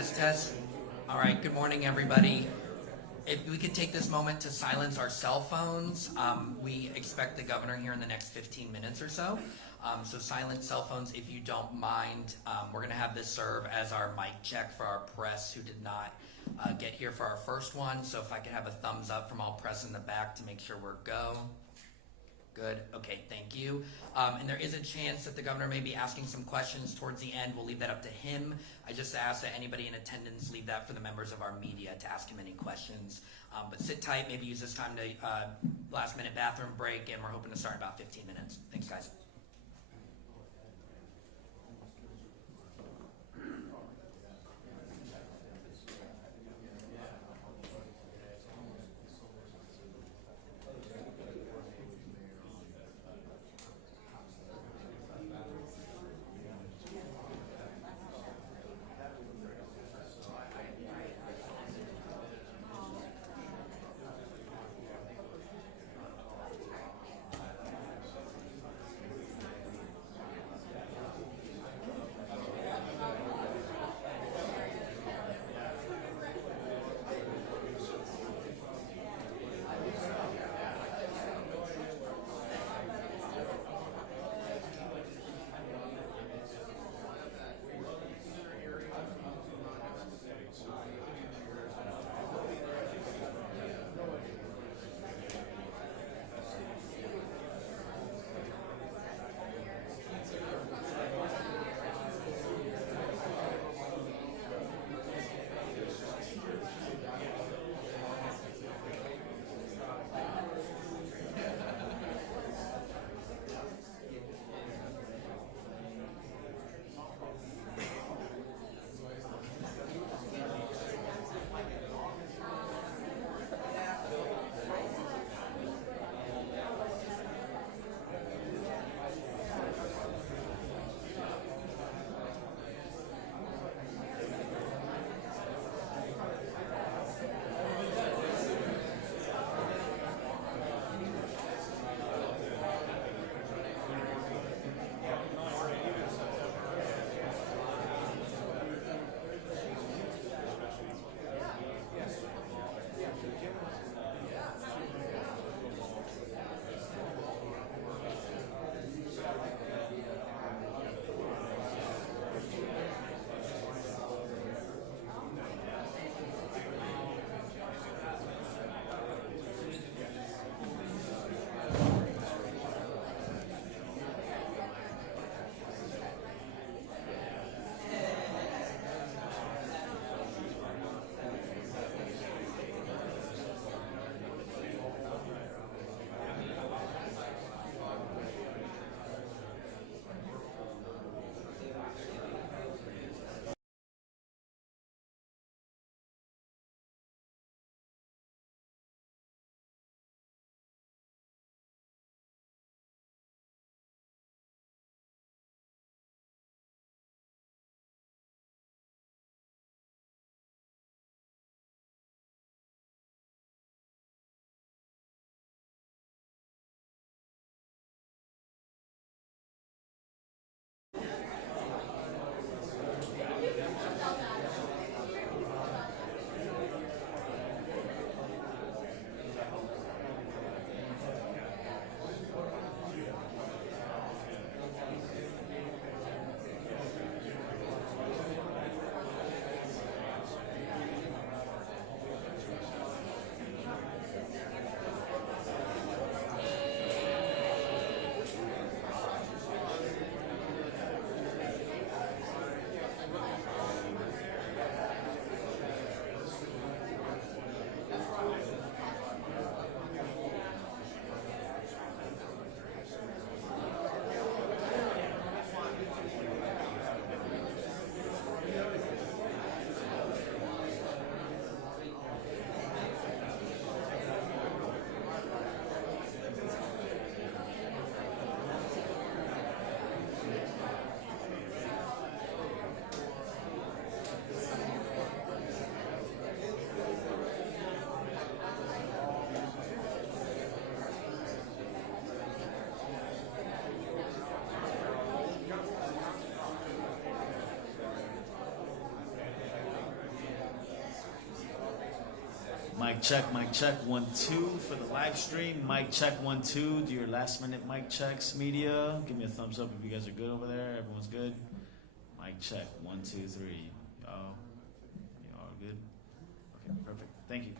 Test, test. All right, good morning, everybody. If we could take this moment to silence our cell phones. We expect the governor here in the next 15 minutes or so. So silence cell phones if you don't mind. We're going to have this serve as our mic check for our press who did not get here for our first one. So if I could have a thumbs up from all press in the back to make sure we're go. Good. Okay, thank you. And there is a chance that the governor may be asking some questions towards the end. We'll leave that up to him. I just ask that anybody in attendance leave that for the members of our media to ask him any questions. But sit tight, maybe use this time to last minute bathroom break, and we're hoping to start in about 15 minutes. Thanks, guys. Mic check, 1, 2 for the live stream. Mic check, 1, 2. Do your last minute mic checks, media. Give me a thumbs up if you guys are good over there. Everyone's good. Mic check, 1, 2, 3. Y'all good? Okay, perfect. Thank you.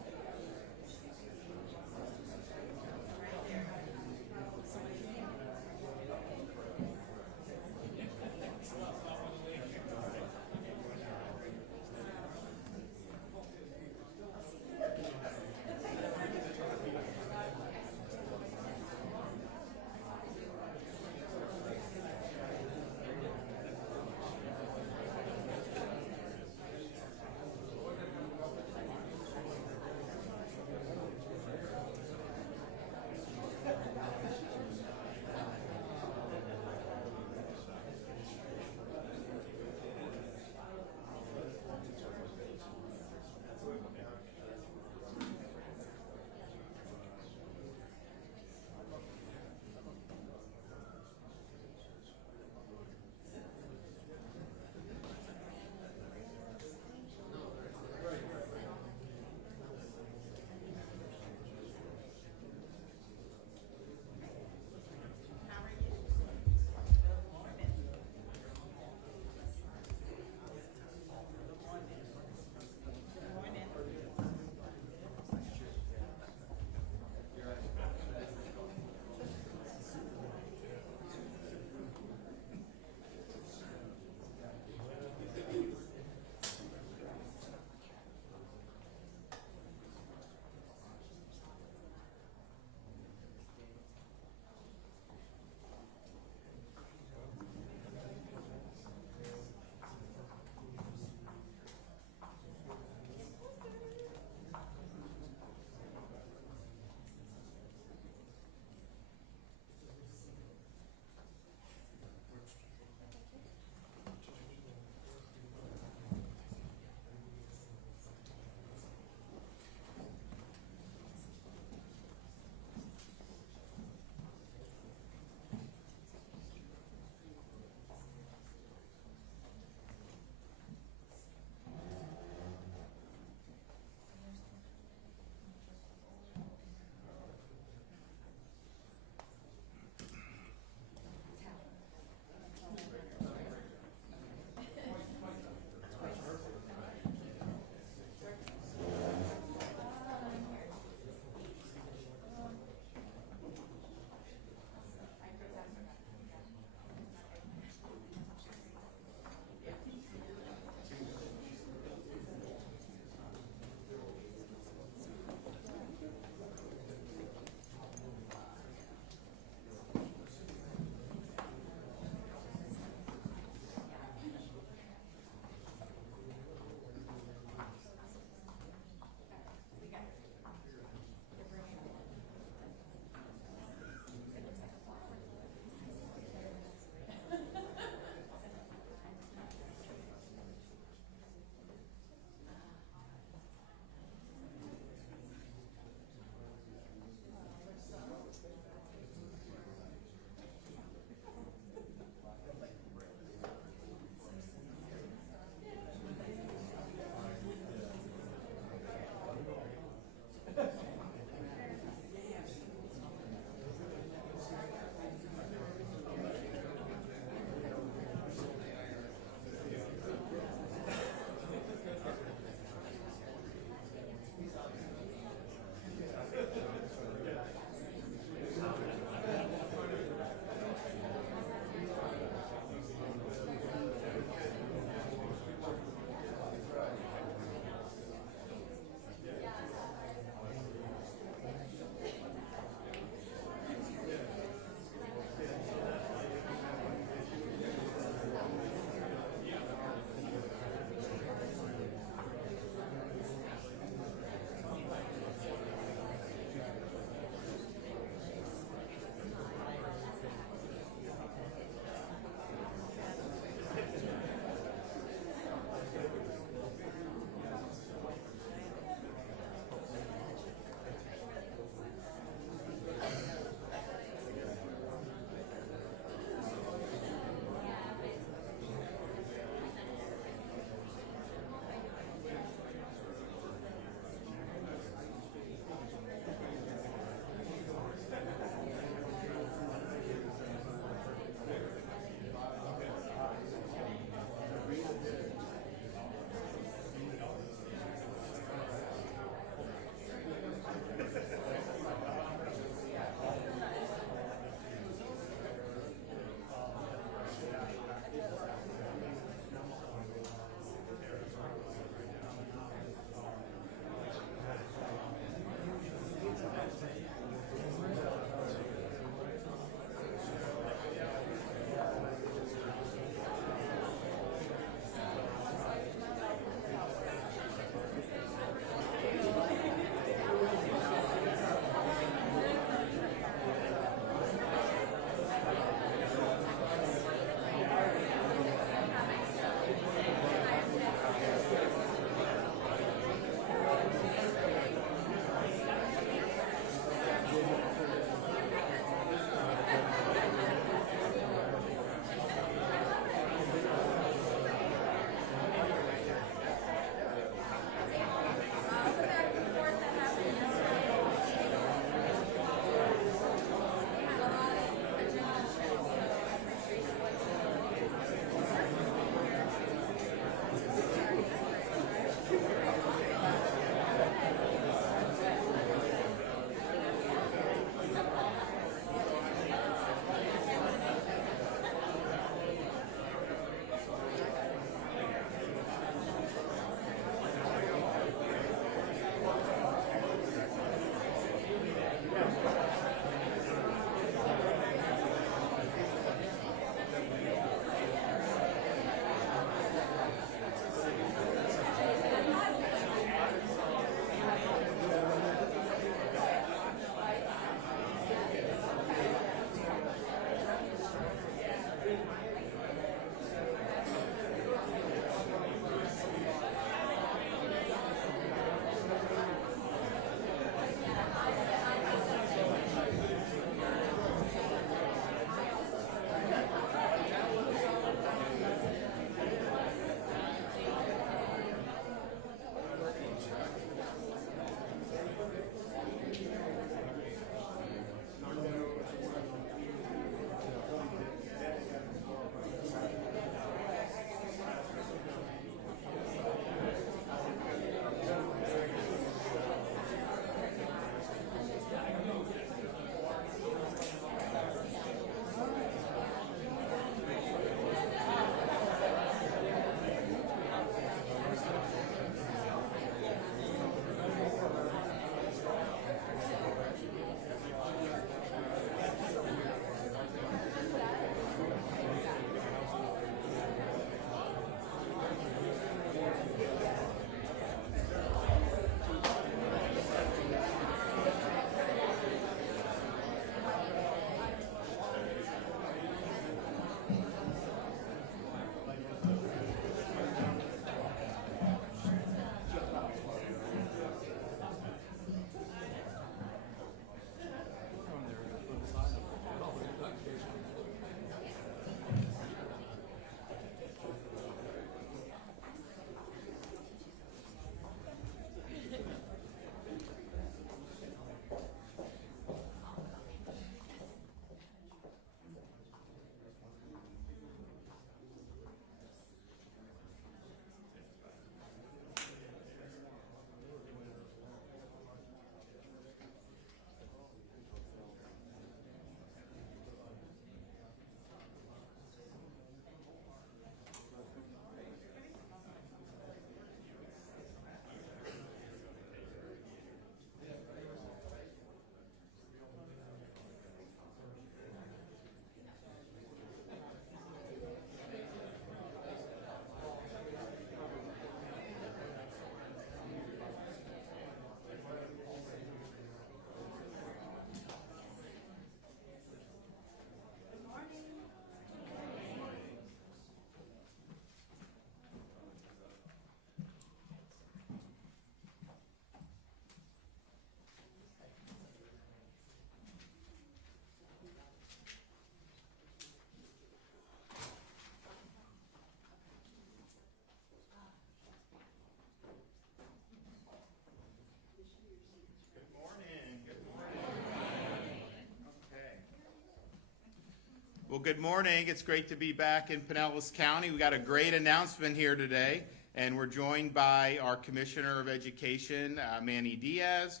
Well, good morning. It's great to be back in Pinellas County. We got a great announcement here today, and we're joined by our Commissioner of Education, Manny Diaz.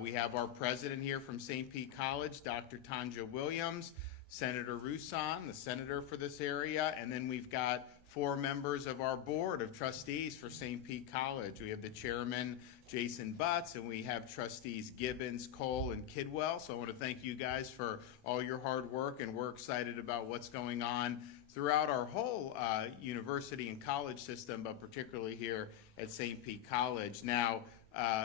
We have our president here from St. Pete College, Dr. Tanja Williams, Senator Roussan, the senator for this area, and then we've got 4 members of our board of trustees for St. Pete College. We have the chairman, Jason Butts, and we have trustees Gibbons, Cole, and Kidwell. So I want to thank you guys for all your hard work, and we're excited about what's going on throughout our whole university and college system, but particularly here at St. Pete College. Now,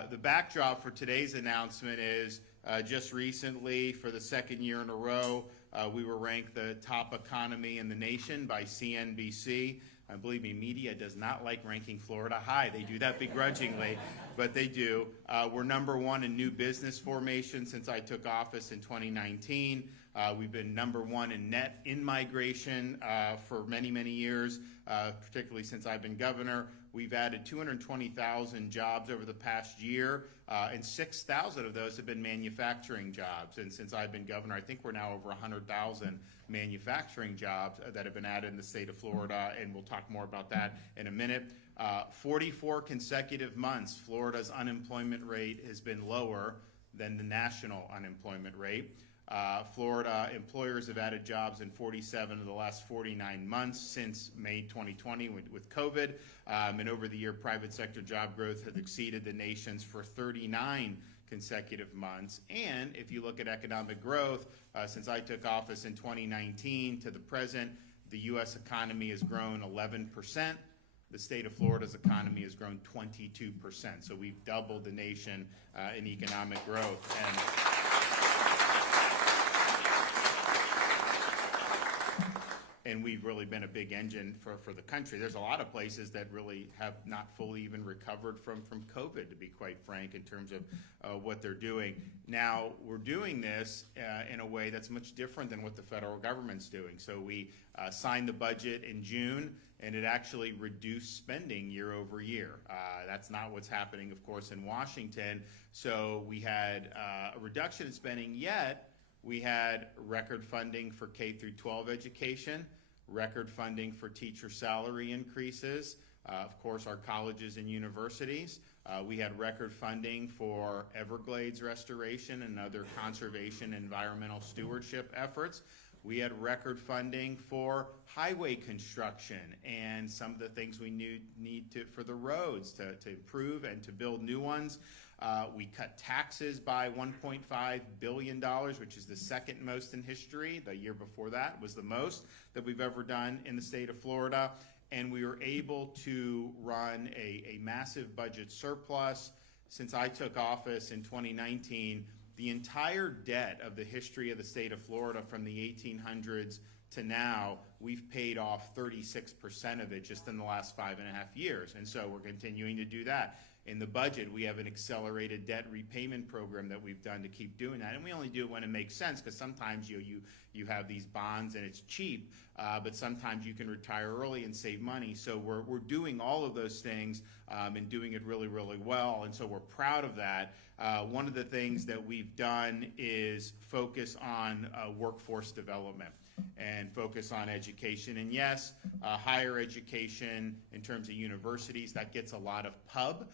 the backdrop for today's announcement is just recently, for the 2nd year in a row, we were ranked the top economy in the nation by CNBC. Believe me, media does not like ranking Florida high. They do that begrudgingly, but they do. We're #1 in new business formation since I took office in 2019. We've been #1 in net in-migration for many, many years, particularly since I've been governor. We've added 220,000 jobs over the past year, and 6,000 of those have been manufacturing jobs. And since I've been governor, I think we're now over 100,000 manufacturing jobs that have been added in the state of Florida, and we'll talk more about that in a minute. 44 consecutive months, Florida's unemployment rate has been lower than the national unemployment rate. Florida employers have added jobs in 47 of the last 49 months since May 2020 with COVID. And over the year, private sector job growth has exceeded the nation's for 39 consecutive months. And if you look at economic growth, since I took office in 2019 to the present, the U.S. economy has grown 11%. The state of Florida's economy has grown 22%. So we've doubled the nation in economic growth. And we've really been a big engine for the country. There's a lot of places that really have not fully even recovered from COVID, to be quite frank, in terms of what they're doing. Now, we're doing this in a way that's much different than what the federal government's doing. So we signed the budget in June, and it actually reduced spending year over year. That's not what's happening, of course, in Washington. So we had a reduction in spending, yet we had record funding for K through 12 education, record funding for teacher salary increases, of course, our colleges and universities. We had record funding for Everglades restoration and other conservation and environmental stewardship efforts. We had record funding for highway construction and some of the things we need to for the roads to improve and to build new ones. We cut taxes by $1.5 billion, which is the second most in history. The year before that was the most that we've ever done in the state of Florida. And we were able to run a massive budget surplus. Since I took office in 2019, the entire debt of the history of the state of Florida from the 1800s to now, we've paid off 36% of it just in the last 5.5 years. And so we're continuing to do that. In the budget, we have an accelerated debt repayment program that we've done to keep doing that. And we only do it when it makes sense, because sometimes you have these bonds and it's cheap, but sometimes you can retire early and save money. So we're doing all of those things and doing it really, really well. And so we're proud of that. One of the things that we've done is focus on workforce development and focus on education. And yes, higher education in terms of universities, that gets a lot of pub.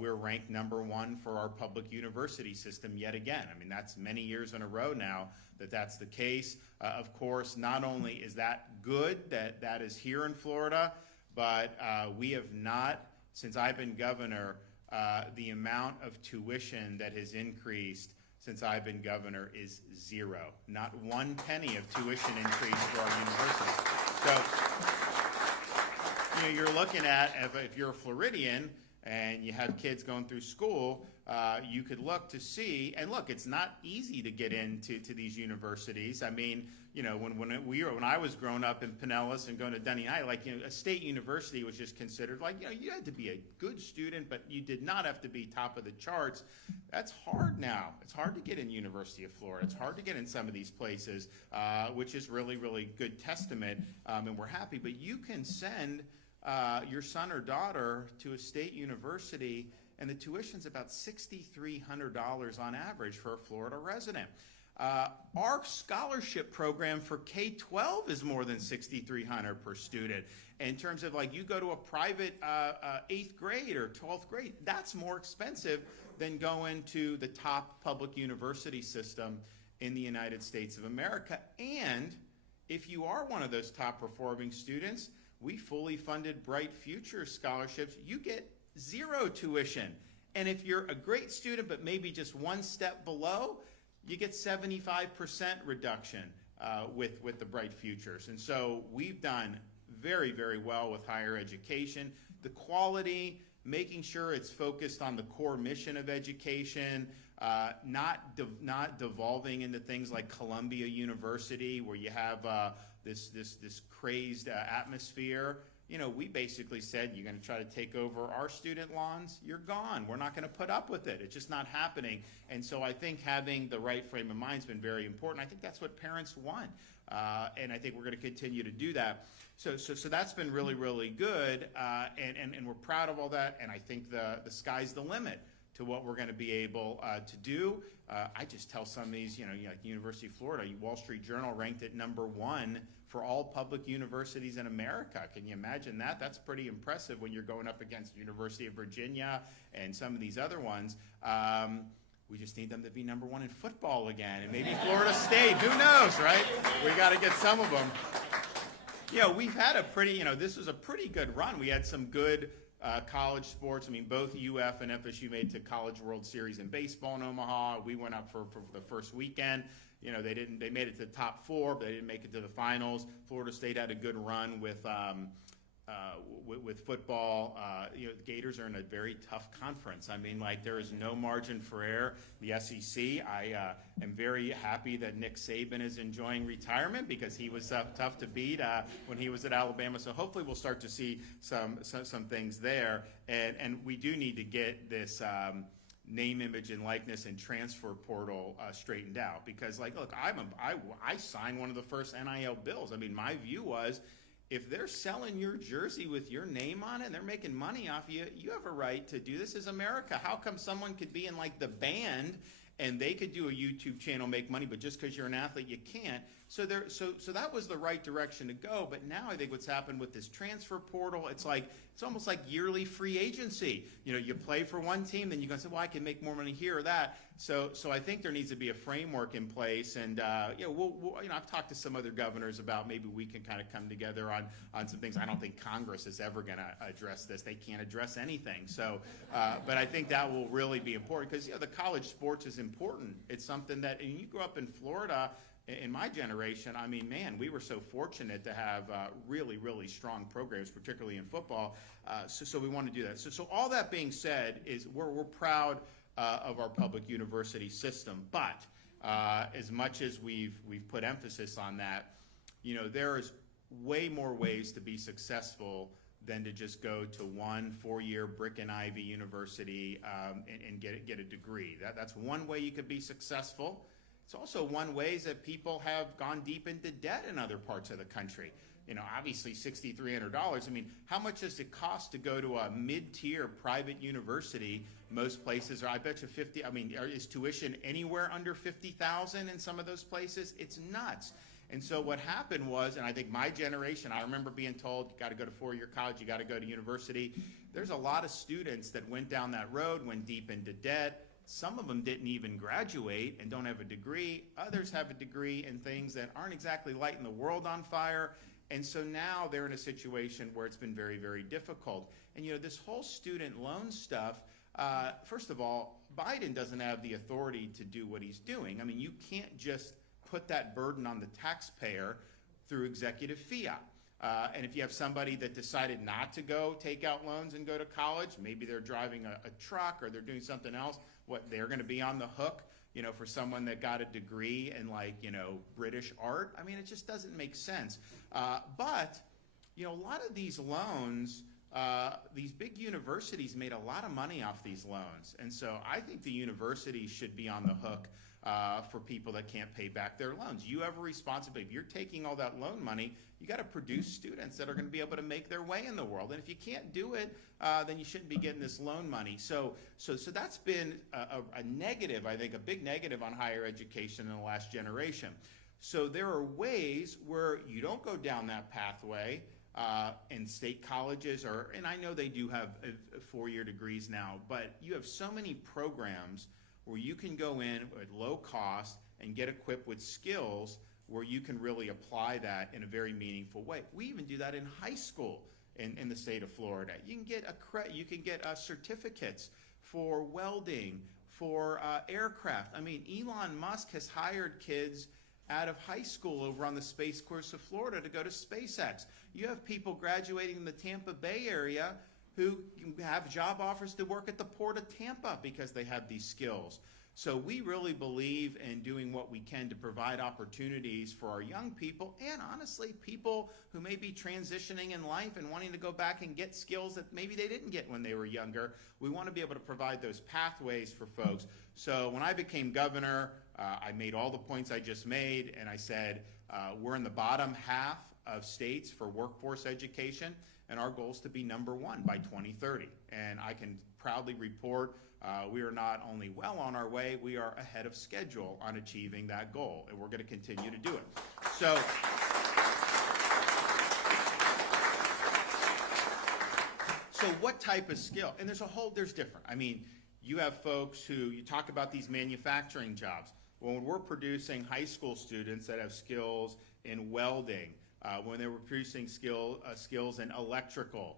We're ranked #1 for our public university system yet again. I mean, that's many years in a row now that's the case. Of course, not only is that good that is here in Florida, but we have not, since I've been governor, the amount of tuition that has increased since I've been governor is zero. Not 1 penny of tuition increase for our university. So, you're looking at, if you're a Floridian and you have kids going through school, you could look to see, and look, it's not easy to get into these universities. I mean, when I was growing up in Pinellas and going to Dunning High, a state university was just considered you had to be a good student, but you did not have to be top of the charts. That's hard now. It's hard to get in University of Florida. It's hard to get in some of these places, which is really, really good testament, and we're happy. But you can send your son or daughter to a state university, and the tuition's about $6,300 on average for a Florida resident. Our scholarship program for K-12 is more than $6,300 per student. In terms of like you go to a private 8th grade or 12th grade, that's more expensive than going to the top public university system in the United States of America. And if you are one of those top performing students, we fully funded Bright Future scholarships. You get 0 tuition. And if you're a great student but maybe just one step below, you get 75% reduction with the Bright Futures. And so we've done very, very well with higher education. The quality, making sure it's focused on the core mission of education, not devolving into things like Columbia University where you have this crazed atmosphere. You know, we basically said, you're going to try to take over our student lawns, you're gone. We're not going to put up with it. It's just not happening. And so I think having the right frame of mind has been very important. I think that's what parents want. And I think we're going to continue to do that. So that's been really, really good. And we're proud of all that. And I think the sky's the limit to what we're going to be able to do. I just tell some of these, like the University of Florida, Wall Street Journal ranked it #1 for all public universities in America. Can you imagine that? That's pretty impressive when you're going up against University of Virginia and some of these other ones. We just need them to be #1 in football again, and maybe Florida State. Who knows, right? We got to get some of them. We've had a pretty, this was a pretty good run. We had some good college sports. I mean, both UF and FSU made to College World Series in baseball in Omaha. We went up for the first weekend. They made it to the top 4, but they didn't make it to the finals. Florida State had a good run with football. The Gators are in a very tough conference. I mean, like, there is no margin for error. The SEC, I am very happy that Nick Saban is enjoying retirement because he was tough to beat when he was at Alabama. So hopefully we'll start to see some things there. And we do need to get this name, image, and likeness and transfer portal straightened out. Because, like, look, I signed one of the first NIL bills. I mean, my view was, if they're selling your jersey with your name on it and they're making money off you, you have a right to do this. Is America. How come someone could be in like the band and they could do a YouTube channel, make money, but just because you're an athlete, you can't? So that was the right direction to go. But now I think what's happened with this transfer portal, it's almost like yearly free agency. You play for one team, then you can say, well, I can make more money here or that. So I think there needs to be a framework in place. And I've talked to some other governors about maybe we can kind of come together on some things. I don't think Congress is ever going to address this. They can't address anything. So, but I think that will really be important because the college sports is important. It's something that, and you grew up in Florida. In my generation, I mean, man, we were so fortunate to have really, really strong programs, particularly in football. So we want to do that. So all that being said, is we're proud of our public university system. But as much as we've put emphasis on that, there's way more ways to be successful than to just go to one 4-year brick and ivy university and get a degree. That's one way you could be successful. It's also one way that people have gone deep into debt in other parts of the country. Obviously $6,300. I mean, how much does it cost to go to a mid-tier private university? Most places are, I bet you 50. I mean, is tuition anywhere under $50,000 in some of those places? It's nuts. And so what happened was, and I think my generation, I remember being told, you got to go to 4-year college, you got to go to university. There's a lot of students that went down that road, went deep into debt. Some of them didn't even graduate and don't have a degree. Others have a degree in things that aren't exactly lighting the world on fire. And so now they're in a situation where it's been very, very difficult. And this whole student loan stuff, first of all, Biden doesn't have the authority to do what he's doing. I mean, you can't just put that burden on the taxpayer through executive fiat. And if you have somebody that decided not to go take out loans and go to college, maybe they're driving a truck or they're doing something else, they're going to be on the hook, for someone that got a degree in British art. I mean, it just doesn't make sense. But a lot of these loans, these big universities made a lot of money off these loans. And so I think the universities should be on the hook for people that can't pay back their loans. You have a responsibility. If you're taking all that loan money, you got to produce students that are going to be able to make their way in the world. And if you can't do it, then you shouldn't be getting this loan money. So that's been a negative, I think, a big negative on higher education in the last generation. So there are ways where you don't go down that pathway. And state colleges and I know they do have 4-year degrees now, but you have so many programs where you can go in at low cost and get equipped with skills where you can really apply that in a very meaningful way. We even do that in high school in the state of Florida. You can get certificates for welding, for aircraft. I mean, Elon Musk has hired kids out of high school over on the Space Course of Florida to go to SpaceX. You have people graduating in the Tampa Bay area who have job offers to work at the Port of Tampa because they have these skills. So we really believe in doing what we can to provide opportunities for our young people and honestly people who may be transitioning in life and wanting to go back and get skills that maybe they didn't get when they were younger. We want to be able to provide those pathways for folks. So when I became governor, I made all the points I just made, and I said we're in the bottom half of states for workforce education, and our goal is to be #1 by 2030. And I can proudly report we are not only well on our way, we are ahead of schedule on achieving that goal, and we're going to continue to do it. So what type of skill? And there's different. I mean, you have folks who, you talk about these manufacturing jobs. When we're producing high school students that have skills in welding, when they were producing skills in electrical,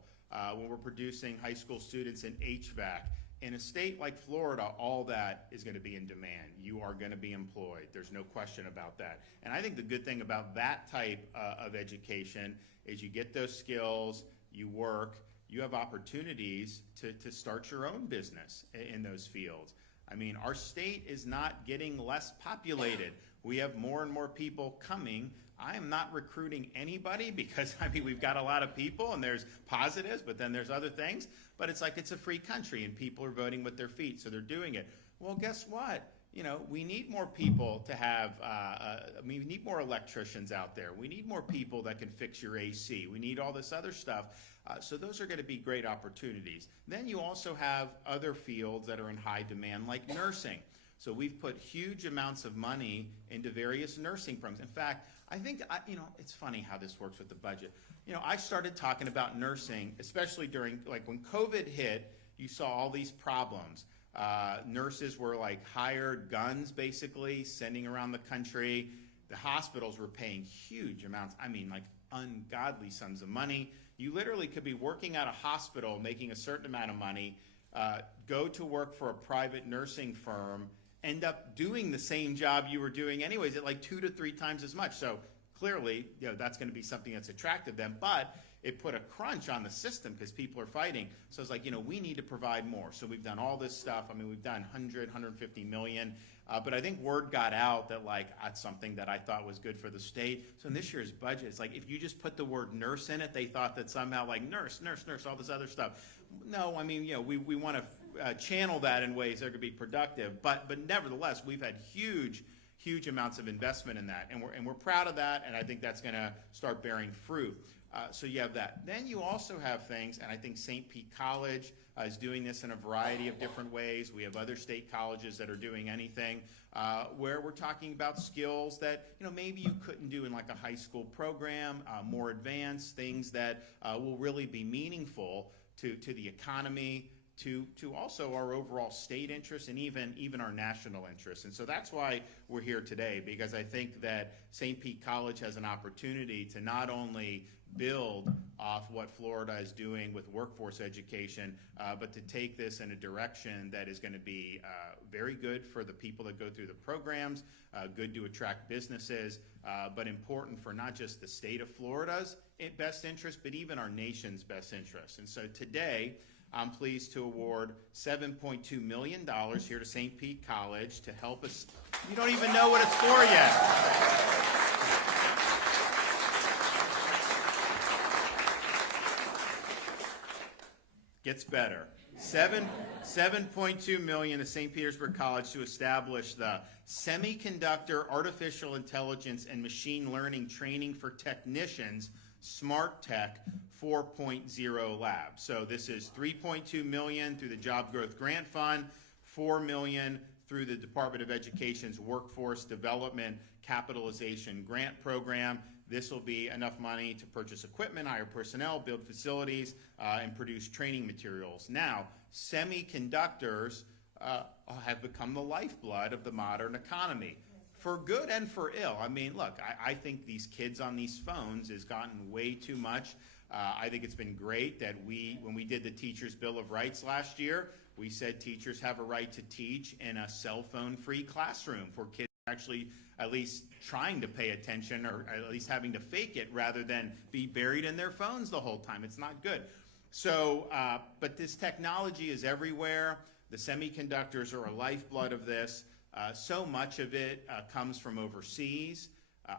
when we're producing high school students in HVAC, in a state like Florida, all that is going to be in demand. You are going to be employed. There's no question about that. And I think the good thing about that type of education is you get those skills, you work, you have opportunities to start your own business in those fields. I mean, our state is not getting less populated. We have more and more people coming. I am not recruiting anybody because, I mean, we've got a lot of people and there's positives, but then there's other things. But it's like it's a free country and people are voting with their feet, so they're doing it. Well, guess what? You know, we need more people to have, we need more electricians out there. We need more people that can fix your AC. We need all this other stuff. So those are going to be great opportunities. Then you also have other fields that are in high demand, like nursing. So we've put huge amounts of money into various nursing programs. In fact, I think, you know, it's funny how this works with the budget. You know, I started talking about nursing, especially during, like when COVID hit, you saw all these problems. Nurses were like hired guns, basically, sending around the country. The hospitals were paying huge amounts, I mean, like ungodly sums of money. You literally could be working at a hospital, making a certain amount of money, go to work for a private nursing firm, end up doing the same job you were doing anyways at like 2 to 3 times as much. So clearly, you know, that's going to be something that's attractive to them, but it put a crunch on the system because people are fighting. So it's like, you know, we need to provide more. So we've done all this stuff. I mean, we've done 150 million, but I think word got out that like that's something that I thought was good for the state. So in this year's budget, it's like if you just put the word nurse in it, they thought that somehow like nurse, all this other stuff. No, I mean, you know, we want to channel that in ways that are going to be productive, but nevertheless, we've had huge amounts of investment in that, and we're proud of that, and I think that's going to start bearing fruit. So you have that. Then you also have things, and I think St. Pete College is doing this in a variety of different ways. We have other state colleges that are doing anything where we're talking about skills that, you know, maybe you couldn't do in like a high school program, more advanced things that will really be meaningful to the economy, to also our overall state interests and even our national interests. And so that's why we're here today, because I think that St. Pete College has an opportunity to not only build off what Florida is doing with workforce education, but to take this in a direction that is going to be very good for the people that go through the programs, good to attract businesses, but important for not just the state of Florida's best interest, but even our nation's best interest. And so today, I'm pleased to award $7.2 million here to St. Pete College to help us. You don't even know what it's for yet. Gets better. 7.2 million to St. Petersburg College to establish the Semiconductor Artificial Intelligence and Machine Learning Training for Technicians Smart Tech 4.0 Lab. So this is 3.2 million through the Job Growth Grant Fund, 4 million through the Department of Education's Workforce Development Capitalization Grant Program. This will be enough money to purchase equipment, hire personnel, build facilities, and produce training materials. Now, semiconductors have become the lifeblood of the modern economy, for good and for ill. I mean, look, I think these kids on these phones has gotten way too much. I think it's been great that when we did the Teachers' Bill of Rights last year, we said teachers have a right to teach in a cell phone-free classroom for kids actually at least trying to pay attention, or at least having to fake it rather than be buried in their phones the whole time. It's not good. So, but this technology is everywhere. The semiconductors are a lifeblood of this. So much of it comes from overseas.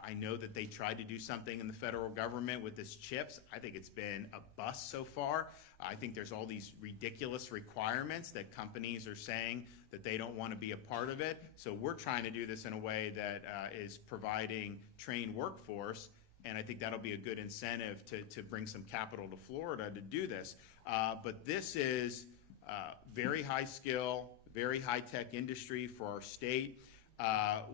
I know that they tried to do something in the federal government with this chips. I think it's been a bust so far. I think there's all these ridiculous requirements that companies are saying that they don't want to be a part of it. So we're trying to do this in a way that is providing trained workforce, and I think that'll be a good incentive to bring some capital to Florida to do this. But this is very high skill, very high tech industry for our state.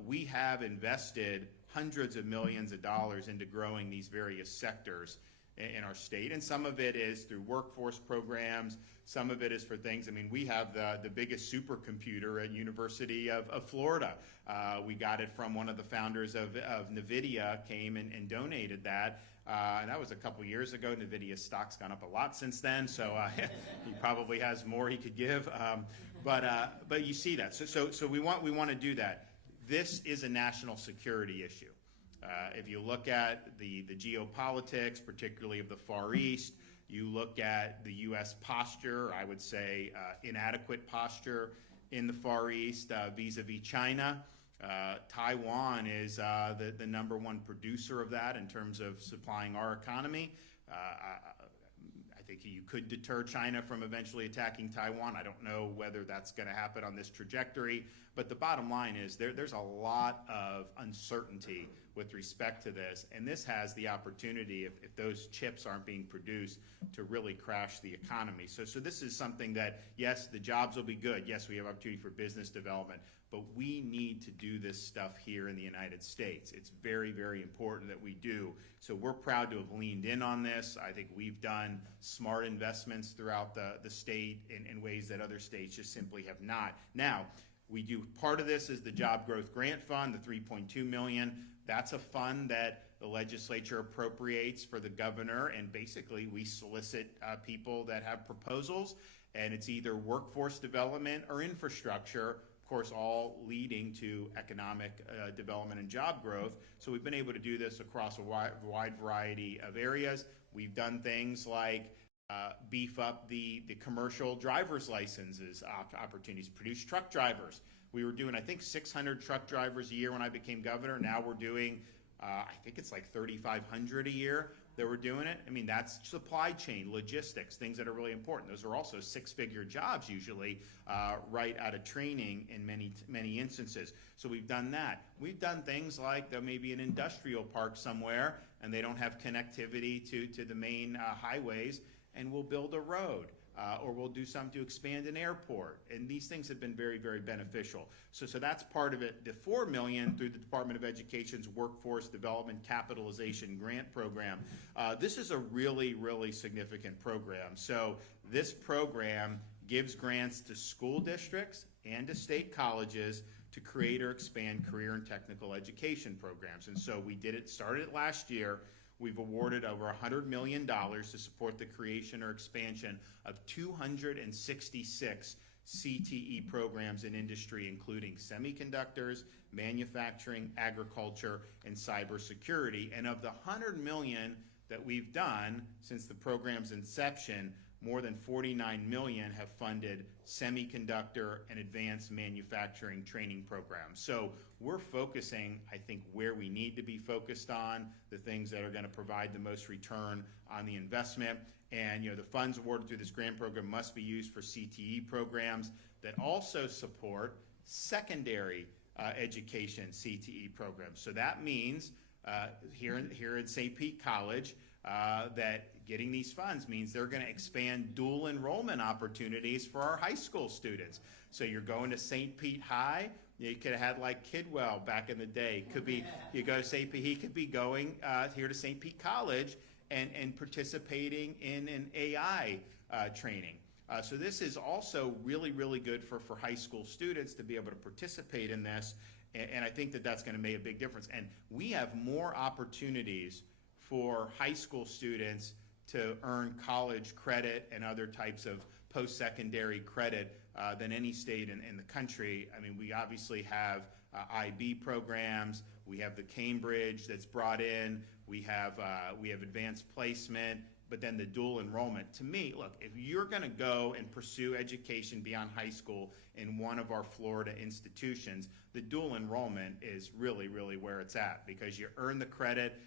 We have invested hundreds of millions of dollars into growing these various sectors in our state, and some of it is through workforce programs, some of it is for things. I mean, we have the biggest supercomputer at University of Florida. We got it from one of the founders of NVIDIA, came and donated that. And that was a couple years ago. NVIDIA's stock's gone up a lot since then, so he probably has more he could give. But you see that. So we want to do that. This is a national security issue. If you look at the geopolitics, particularly of the Far East, you look at the U.S. posture, I would say inadequate posture in the Far East vis-a-vis China. Taiwan is the number one producer of that in terms of supplying our economy. I think you could deter China from eventually attacking Taiwan. I don't know whether that's going to happen on this trajectory, but the bottom line is there's a lot of uncertainty with respect to this, and this has the opportunity, if those chips aren't being produced, to really crash the economy. So this is something that, yes, the jobs will be good. Yes, we have opportunity for business development, but we need to do this stuff here in the United States. It's very, very important that we do. So we're proud to have leaned in on this. I think we've done smart investments throughout the state in ways that other states just simply have not. Now, we do part of this is the Job Growth Grant Fund, the $3.2 million. That's a fund that the legislature appropriates for the governor, and basically we solicit people that have proposals, and it's either workforce development or infrastructure, of course, all leading to economic development and job growth. So we've been able to do this across a wide variety of areas. We've done things like beef up the commercial driver's licenses opportunities, produce truck drivers. We were doing, I think, 600 truck drivers a year when I became governor. Now we're doing, I think it's like 3,500 a year that we're doing it. I mean, that's supply chain, logistics, things that are really important. Those are also six-figure jobs usually right out of training in many instances. So we've done that. We've done things like there may be an industrial park somewhere and they don't have connectivity to the main highways, and we'll build a road. Or we'll do something to expand an airport. And these things have been very, very beneficial. So that's part of it. The $4 million through the Department of Education's Workforce Development Capitalization Grant Program. This is a really, really significant program. So this program gives grants to school districts and to state colleges to create or expand career and technical education programs. And so we started it last year. We've awarded over $100 million to support the creation or expansion of 266 CTE programs in industry, including semiconductors, manufacturing, agriculture, and cybersecurity. And of the $100 million that we've done since the program's inception, more than 49 million have funded semiconductor and advanced manufacturing training programs. So we're focusing, I think, where we need to be focused on, the things that are going to provide the most return on the investment. And the funds awarded through this grant program must be used for CTE programs that also support secondary education CTE programs. So that means here at St. Pete College, that getting these funds means they're going to expand dual enrollment opportunities for our high school students. So you're going to St. Pete High. You could have had like Kidwell back in the day. Could be you go to St. Pete. He could be going here to St. Pete College and participating in an AI training. So this is also really, really good for high school students to be able to participate in this. And I think that that's going to make a big difference. And we have more opportunities for high school students to earn college credit and other types of post-secondary credit than any state in the country. I mean, we obviously have IB programs. We have the Cambridge that's brought in. We have advanced placement, but then the dual enrollment. To me, look, if you're going to go and pursue education beyond high school in one of our Florida institutions, the dual enrollment is really, really where it's at, because you earn the credit.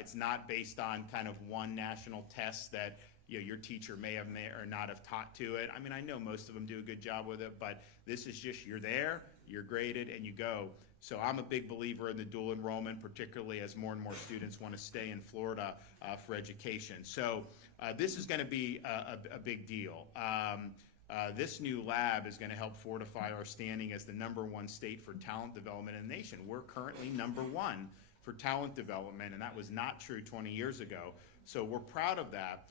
It's not based on kind of one national test that your teacher may or not have taught to it. I mean, I know most of them do a good job with it, but this is just you're there, you're graded, and you go. So I'm a big believer in the dual enrollment, particularly as more and more students want to stay in Florida for education. So this is going to be a big deal. This new lab is going to help fortify our standing as the #1 state for talent development in the nation. We're currently #1 for talent development, and that was not true 20 years ago. So we're proud of that.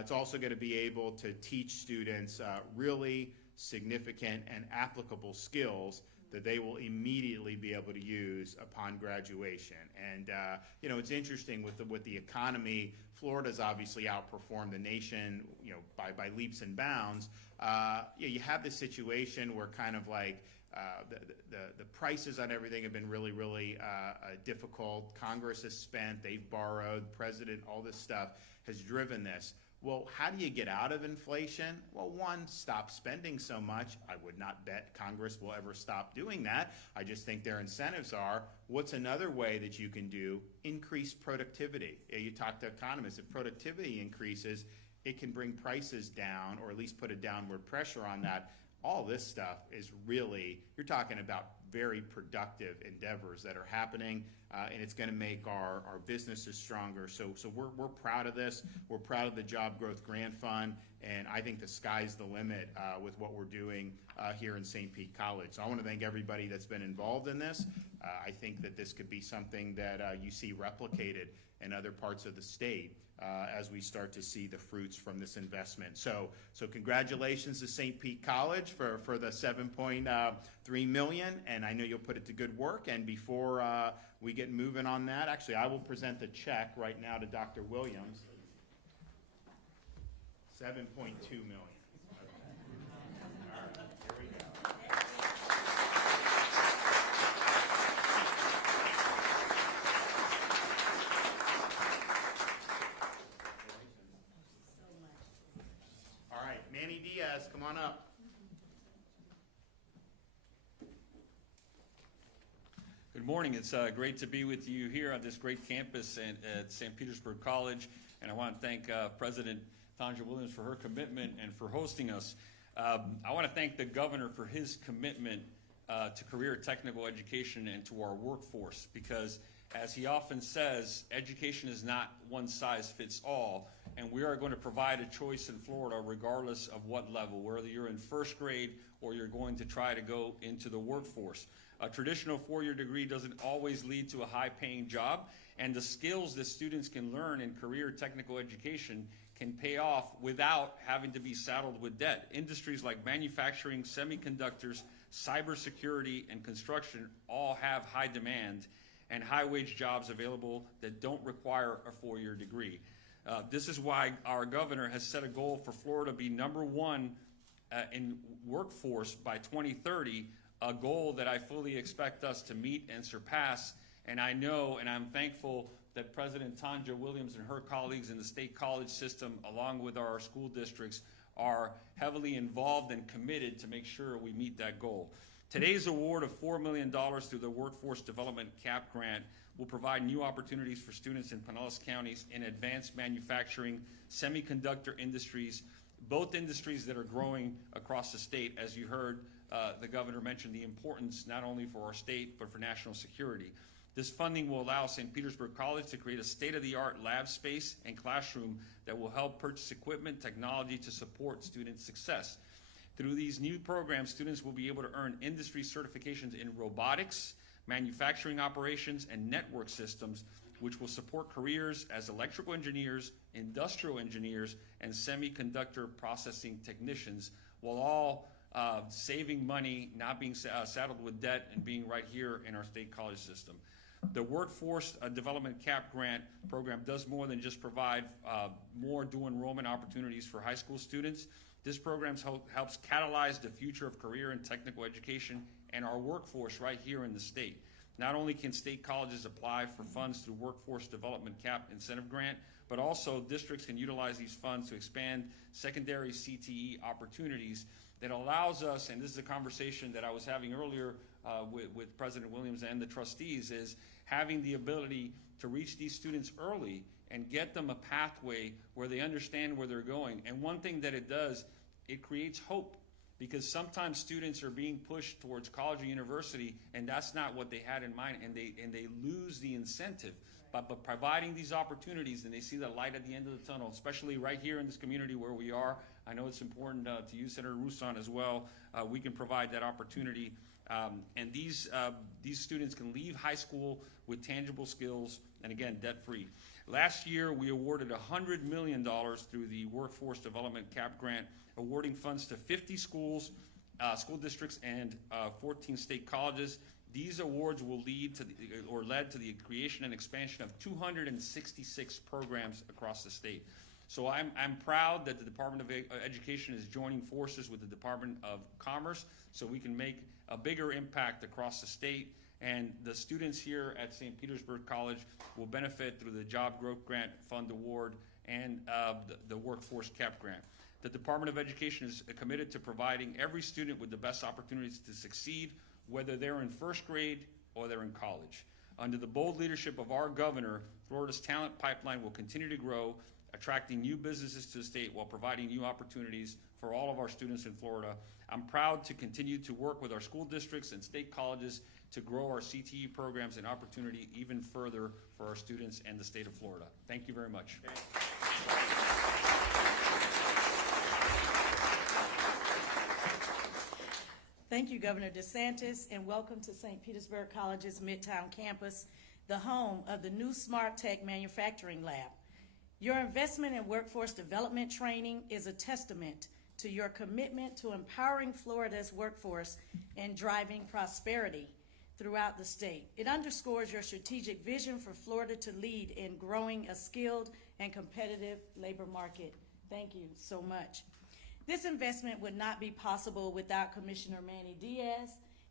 It's also going to be able to teach students really significant and applicable skills that they will immediately be able to use upon graduation. And it's interesting with the economy. Florida's obviously outperformed the nation, by leaps and bounds. You have this situation where kind of like the prices on everything have been really, really difficult. Congress has spent, they've borrowed, president, all this stuff has driven this. Well, how do you get out of inflation? Well, one, stop spending so much. I would not bet Congress will ever stop doing that. I just think their incentives are. What's another way that you can do? Increase productivity. You talk to economists. If productivity increases, it can bring prices down, or at least put a downward pressure on that. All this stuff is really, you're talking about very productive endeavors that are happening, and it's going to make our businesses stronger. So we're proud of this. We're proud of the Job Growth Grant Fund, and I think the sky's the limit with what we're doing here in St. Pete College. So I want to thank everybody that's been involved in this. I think that this could be something that you see replicated in other parts of the state as we start to see the fruits from this investment. So congratulations to St. Pete College for the $7.3 million, and I know you'll put it to good work. And before we get moving on that, actually, I will present the check right now to Dr. Williams. $7.2 million. Manny Diaz, come on up. Good morning. It's great to be with you here on this great campus at St. Petersburg College, and I want to thank President Tanja Williams for her commitment and for hosting us. I want to thank the governor for his commitment to career technical education and to our workforce, because as he often says, education is not one size fits all, and we are going to provide a choice in Florida regardless of what level, whether you're in first grade or you're going to try to go into the workforce. A traditional four-year degree doesn't always lead to a high-paying job, and the skills that students can learn in career technical education can pay off without having to be saddled with debt. Industries like manufacturing, semiconductors, cybersecurity, and construction all have high demand and high-wage jobs available that don't require a four-year degree. This is why our governor has set a goal for Florida to be #1 in workforce by 2030, a goal that I fully expect us to meet and surpass. And I know, and I'm thankful that President Tanja Williams and her colleagues in the state college system, along with our school districts, are heavily involved and committed to make sure we meet that goal. Today's award of $4 million through the Workforce Development CAP grant will provide new opportunities for students in Pinellas counties in advanced manufacturing, semiconductor industries, both industries that are growing across the state. As you heard, the governor mention the importance not only for our state but for national security. This funding will allow St. Petersburg College to create a state-of-the-art lab space and classroom that will help purchase equipment, technology to support student success. Through these new programs, students will be able to earn industry certifications in robotics, manufacturing operations, and network systems, which will support careers as electrical engineers, industrial engineers, and semiconductor processing technicians, while all saving money, not being saddled with debt, and being right here in our state college system. The Workforce Development CAP grant program does more than just provide more dual enrollment opportunities for high school students. This program helps catalyze the future of career and technical education and our workforce right here in the state. Not only can state colleges apply for funds through Workforce Development CAP incentive grant, but also districts can utilize these funds to expand secondary CTE opportunities that allows us, and this is a conversation that I was having earlier with President Williams and the trustees, is having the ability to reach these students early and get them a pathway where they understand where they're going. And one thing that it does, it creates hope, because sometimes students are being pushed towards college or university and that's not what they had in mind, and they lose the incentive. But providing these opportunities, and they see the light at the end of the tunnel, especially right here in this community where we are. I know it's important to you, Senator Roussan, as well. We can provide that opportunity. And these students can leave high school with tangible skills and, again, debt-free. Last year, we awarded $100 million through the Workforce Development CAP grant, awarding funds to 50 schools, school districts, and 14 state colleges. These awards will led to the creation and expansion of 266 programs across the state. So I'm proud that the Department of Education is joining forces with the Department of Commerce so we can make a bigger impact across the state. And the students here at St. Petersburg College will benefit through the Job Growth Grant Fund Award and the Workforce CAP grant. The Department of Education is committed to providing every student with the best opportunities to succeed, whether they're in first grade or they're in college. Under the bold leadership of our governor, Florida's talent pipeline will continue to grow, attracting new businesses to the state while providing new opportunities for all of our students in Florida. I'm proud to continue to work with our school districts and state colleges to grow our CTE programs and opportunity even further for our students and the state of Florida. Thank you very much. Thank you, Governor DeSantis, and welcome to St. Petersburg College's Midtown campus, the home of the new Smart Tech Manufacturing Lab. Your investment in workforce development training is a testament to your commitment to empowering Florida's workforce and driving prosperity throughout the state. It underscores your strategic vision for Florida to lead in growing a skilled and competitive labor market. Thank you so much. This investment would not be possible without Commissioner Manny Diaz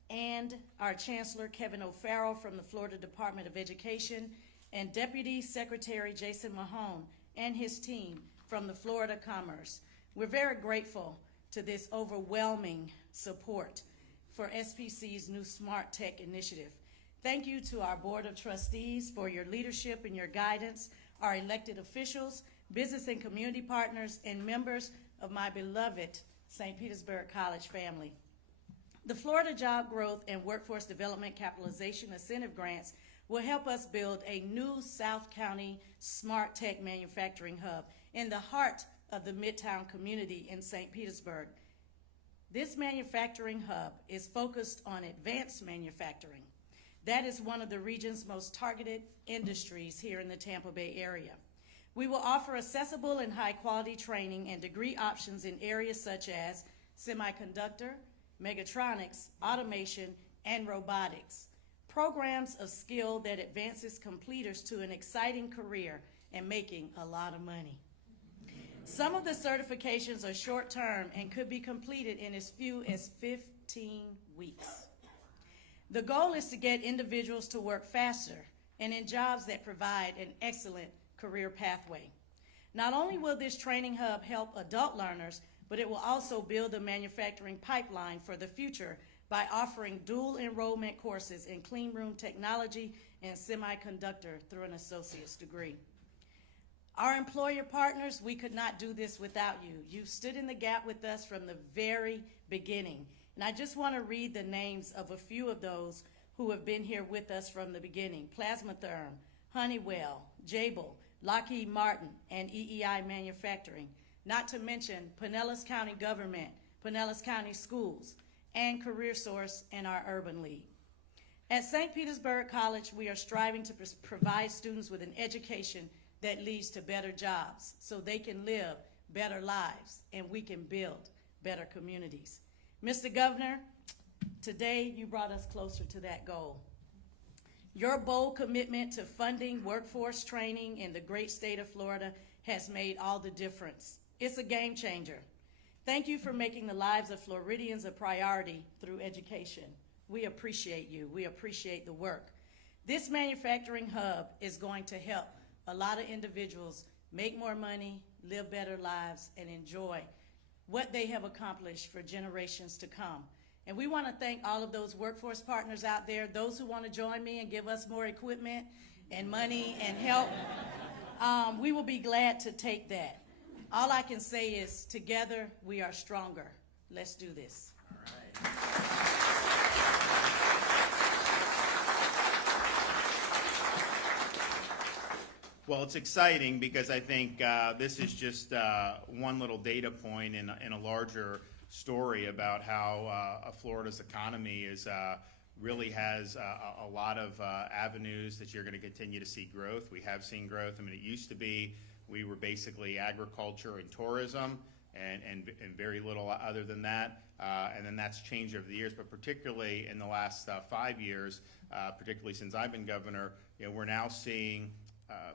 and our Chancellor Kevin O'Farrell from the Florida Department of Education and Deputy Secretary Jason Mahone and his team from the Florida Commerce. We're very grateful to this overwhelming support for SPC's new Smart Tech initiative. Thank you to our Board of Trustees for your leadership and your guidance, our elected officials, business and community partners, and members of my beloved St. Petersburg College family. The Florida Job Growth and Workforce Development Capitalization Incentive Grants will help us build a new South County Smart Tech Manufacturing Hub in the heart of the Midtown community in St. Petersburg. This manufacturing hub is focused on advanced manufacturing. That is one of the region's most targeted industries here in the Tampa Bay area. We will offer accessible and high-quality training and degree options in areas such as semiconductor, mechatronics, automation, and robotics. Programs of skill that advances completers to an exciting career and making a lot of money. Some of the certifications are short-term and could be completed in as few as 15 weeks. The goal is to get individuals to work faster and in jobs that provide an excellent career pathway. Not only will this training hub help adult learners, but it will also build a manufacturing pipeline for the future by offering dual enrollment courses in clean room technology and semiconductor through an associate's degree. Our employer partners, we could not do this without you. You stood in the gap with us from the very beginning. And I just want to read the names of a few of those who have been here with us from the beginning. Plasmatherm, Honeywell, Jabil, Lockheed Martin, and EEI Manufacturing. Not to mention Pinellas County Government, Pinellas County Schools, and CareerSource and our Urban League. At St. Petersburg College, we are striving to provide students with an education that leads to better jobs so they can live better lives and we can build better communities. Mr. Governor, today you brought us closer to that goal. Your bold commitment to funding workforce training in the great state of Florida has made all the difference. It's a game changer. Thank you for making the lives of Floridians a priority through education. We appreciate you. We appreciate the work. This manufacturing hub is going to help a lot of individuals make more money, live better lives, and enjoy what they have accomplished for generations to come. And we want to thank all of those workforce partners out there, those who want to join me and give us more equipment and money and help. We will be glad to take that. All I can say is, together we are stronger. Let's do this. All right. Well, it's exciting because I think this is just one little data point in a larger story about how Florida's economy is really has a lot of avenues that you're going to continue to see growth. We have seen growth. I mean, it used to be we were basically agriculture and tourism and very little other than that. And then that's changed over the years, but particularly in the last 5 years, particularly since I've been governor, you know, we're now seeing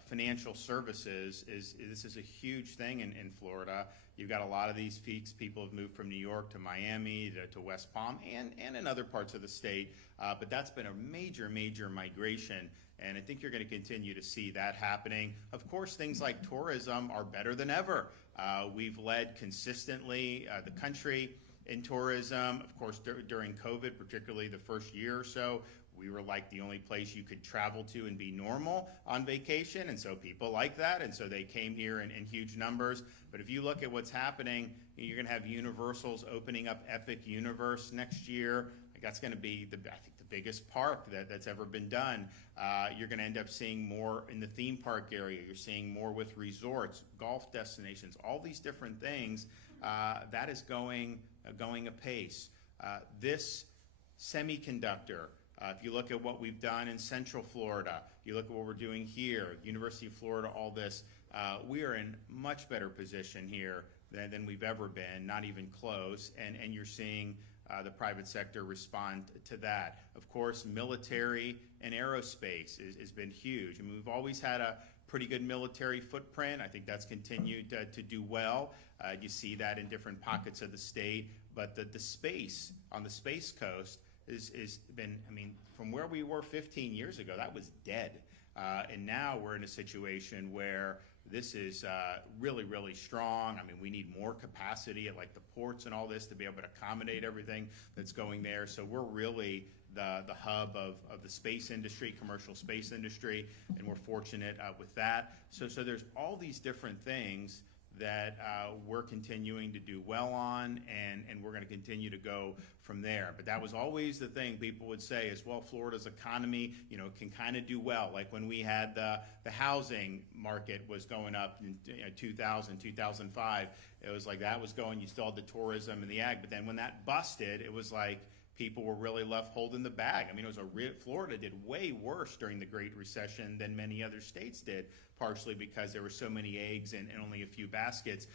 financial services this is a huge thing in Florida. You've got a lot of these people have moved from New York to Miami to West Palm and in other parts of the state, but that's been a major migration, and I think you're going to continue to see that happening. Of course, things like tourism are better than ever. We've led consistently the country in tourism. Of course, during COVID, particularly the first year or so, we were like the only place you could travel to and be normal on vacation, and so people like that, and so they came here in huge numbers. But if you look at what's happening, you're going to have Universal's opening up Epic Universe next year. Like, that's going to be, I think, the biggest park that's ever been done. You're going to end up seeing more in the theme park area. You're seeing more with resorts, golf destinations, all these different things. That is going apace. This semiconductor, if you look at what we've done in Central Florida, you look at what we're doing here, University of Florida, all this, we are in much better position here than we've ever been, not even close, and you're seeing the private sector respond to that. Of course, military and aerospace has been huge. I mean, we've always had a pretty good military footprint. I think that's continued to do well. You see that in different pockets of the state, but the space, on the Space Coast, is been, I mean, from where we were 15 years ago, that was dead. And now we're in a situation where this is really strong. I mean, we need more capacity at like the ports and all this to be able to accommodate everything that's going there. So we're really the hub of the space industry, commercial space industry, and we're fortunate with that. So there's all these different things that we're continuing to do well on, and we're going to continue to go from there. But that was always the thing people would say is, well, Florida's economy, you know, can kind of do well. Like when we had the housing market was going up in 2000, 2005, it was like that was going, you still had the tourism and the ag, but then when that busted, it was like people were really left holding the bag. I mean, it was Florida did way worse during the Great Recession than many other states did, partially because there were so many eggs and only a few baskets.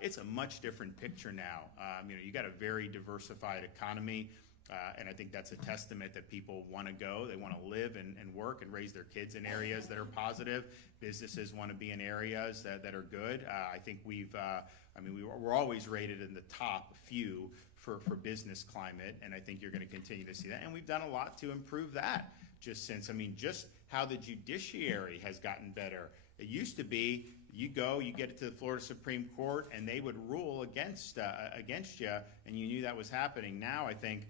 It's a much different picture now. You know, you got a very diversified economy, and I think that's a testament that people want to go. They want to live and work and raise their kids in areas that are positive. Businesses want to be in areas that are good. I think we're always rated in the top few for business climate, and I think you're going to continue to see that. And we've done a lot to improve that just how the judiciary has gotten better. It used to be you get it to the Florida Supreme Court, and they would rule against you, and you knew that was happening. Now I think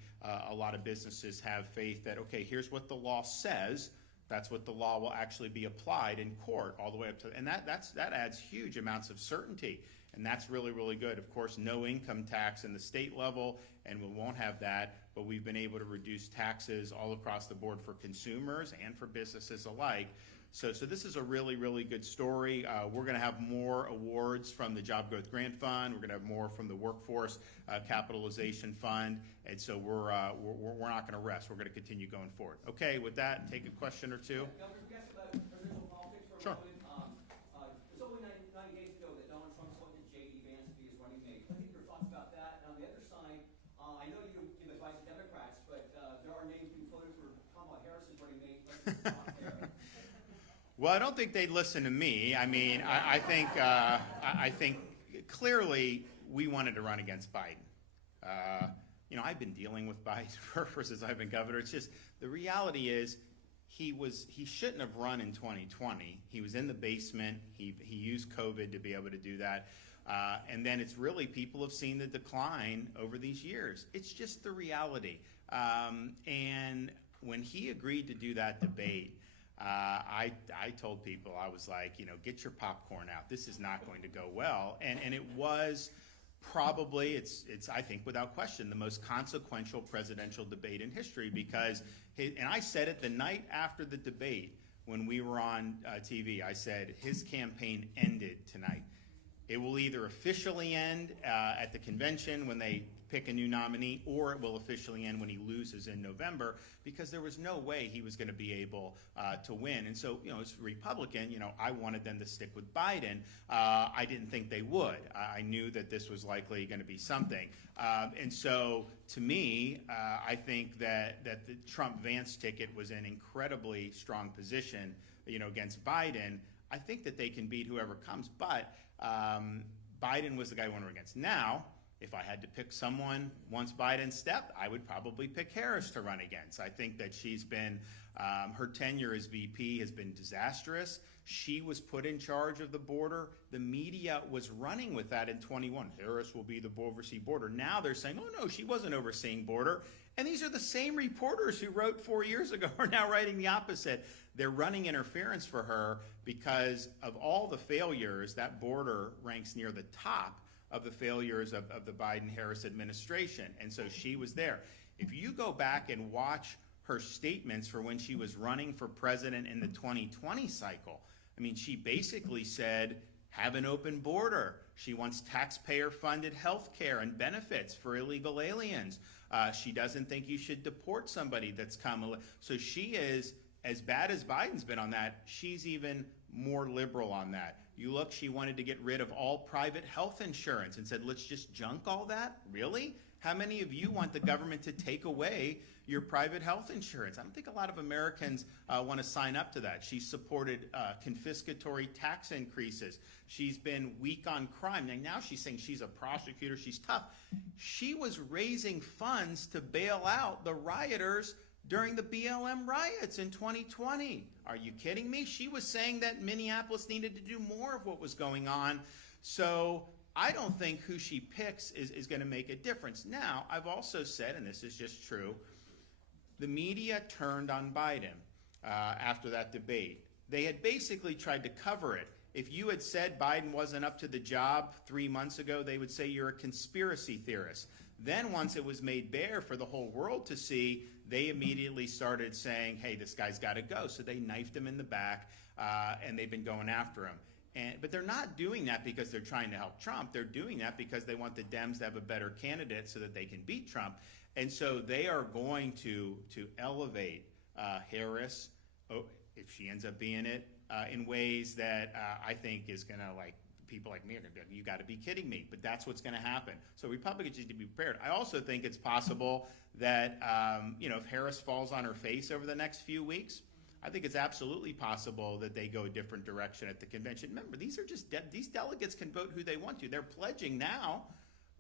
a lot of businesses have faith that, okay, here's what the law says. That's what the law will actually be applied in court all the way up to, and that adds huge amounts of certainty, and that's really, really good. Of course, no income tax in the state level, and we won't have that, but we've been able to reduce taxes all across the board for consumers and for businesses alike. So this is a really, really good story. We're going to have more awards from the Job Growth Grant Fund. We're going to have more from the Workforce Capitalization Fund, and so we're not going to rest. We're going to continue going forward. Okay, with that, take a question or two. Governor, we asked about presidential politics for a Sure. moment. It was only 90 days ago that Donald Trump selected J.D. Vance to be his running mate. What are your thoughts about that? And on the other side, I know you give advice to Democrats, but there are names being floated for Kamala Harris as running mate. What's your thoughts there? Well, I don't think they'd listen to me. I mean, I think clearly we wanted to run against Biden. I've been dealing with Biden since I've been governor. It's just the reality is he shouldn't have run in 2020. He was in the basement. He used COVID to be able to do that. And then it's really people have seen the decline over these years. It's just the reality. And when he agreed to do that debate, I told people, I was like, get your popcorn out. This is not going to go well. And it was probably, it's I think without question, the most consequential presidential debate in history because, and I said it the night after the debate when we were on TV, I said his campaign ended tonight. It will either officially end at the convention when they pick a new nominee, or it will officially end when he loses in November, because there was no way he was going to be able to win. And so, as a Republican, I wanted them to stick with Biden. I didn't think they would. I knew that this was likely going to be something. And so, to me, I think that the Trump-Vance ticket was an incredibly strong position, against Biden. I think that they can beat whoever comes, but Biden was the guy I wanted against. Now, if I had to pick someone once Biden stepped, I would probably pick Harris to run against. I think that she's been, her tenure as VP has been disastrous. She was put in charge of the border. The media was running with that in 21. Harris will be the oversee border. Now they're saying, oh no, she wasn't overseeing border. And these are the same reporters who wrote 4 years ago are now writing the opposite. They're running interference for her because of all the failures. That border ranks near the top of the failures of the Biden-Harris administration. And so she was there. If you go back and watch her statements for when she was running for president in the 2020 cycle, I mean, she basically said, have an open border. She wants taxpayer-funded health care and benefits for illegal aliens. She doesn't think you should deport somebody that's come. So she is, as bad as Biden's been on that, she's even more liberal on that. You look, she wanted to get rid of all private health insurance and said, let's just junk all that? Really? How many of you want the government to take away your private health insurance? I don't think a lot of Americans want to sign up to that. She supported confiscatory tax increases. She's been weak on crime. Now she's saying she's a prosecutor, she's tough. She was raising funds to bail out the rioters during the BLM riots in 2020. Are you kidding me? She was saying that Minneapolis needed to do more of what was going on. So I don't think who she picks is going to make a difference. Now, I've also said, and this is just true, the media turned on Biden after that debate. They had basically tried to cover it. If you had said Biden wasn't up to the job 3 months ago, they would say you're a conspiracy theorist. Then once it was made bare for the whole world to see, they immediately started saying, hey, this guy's got to go. So they knifed him in the back, and they've been going after him. But they're not doing that because they're trying to help Trump. They're doing that because they want the Dems to have a better candidate so that they can beat Trump. And so they are going to elevate Harris, if she ends up being it, in ways that I think is going to, like, people like me are going to go, you got to be kidding me. But that's what's going to happen. So Republicans need to be prepared. I also think it's possible that, if Harris falls on her face over the next few weeks, I think it's absolutely possible that they go a different direction at the convention. Remember, these are just these delegates can vote who they want to. They're pledging now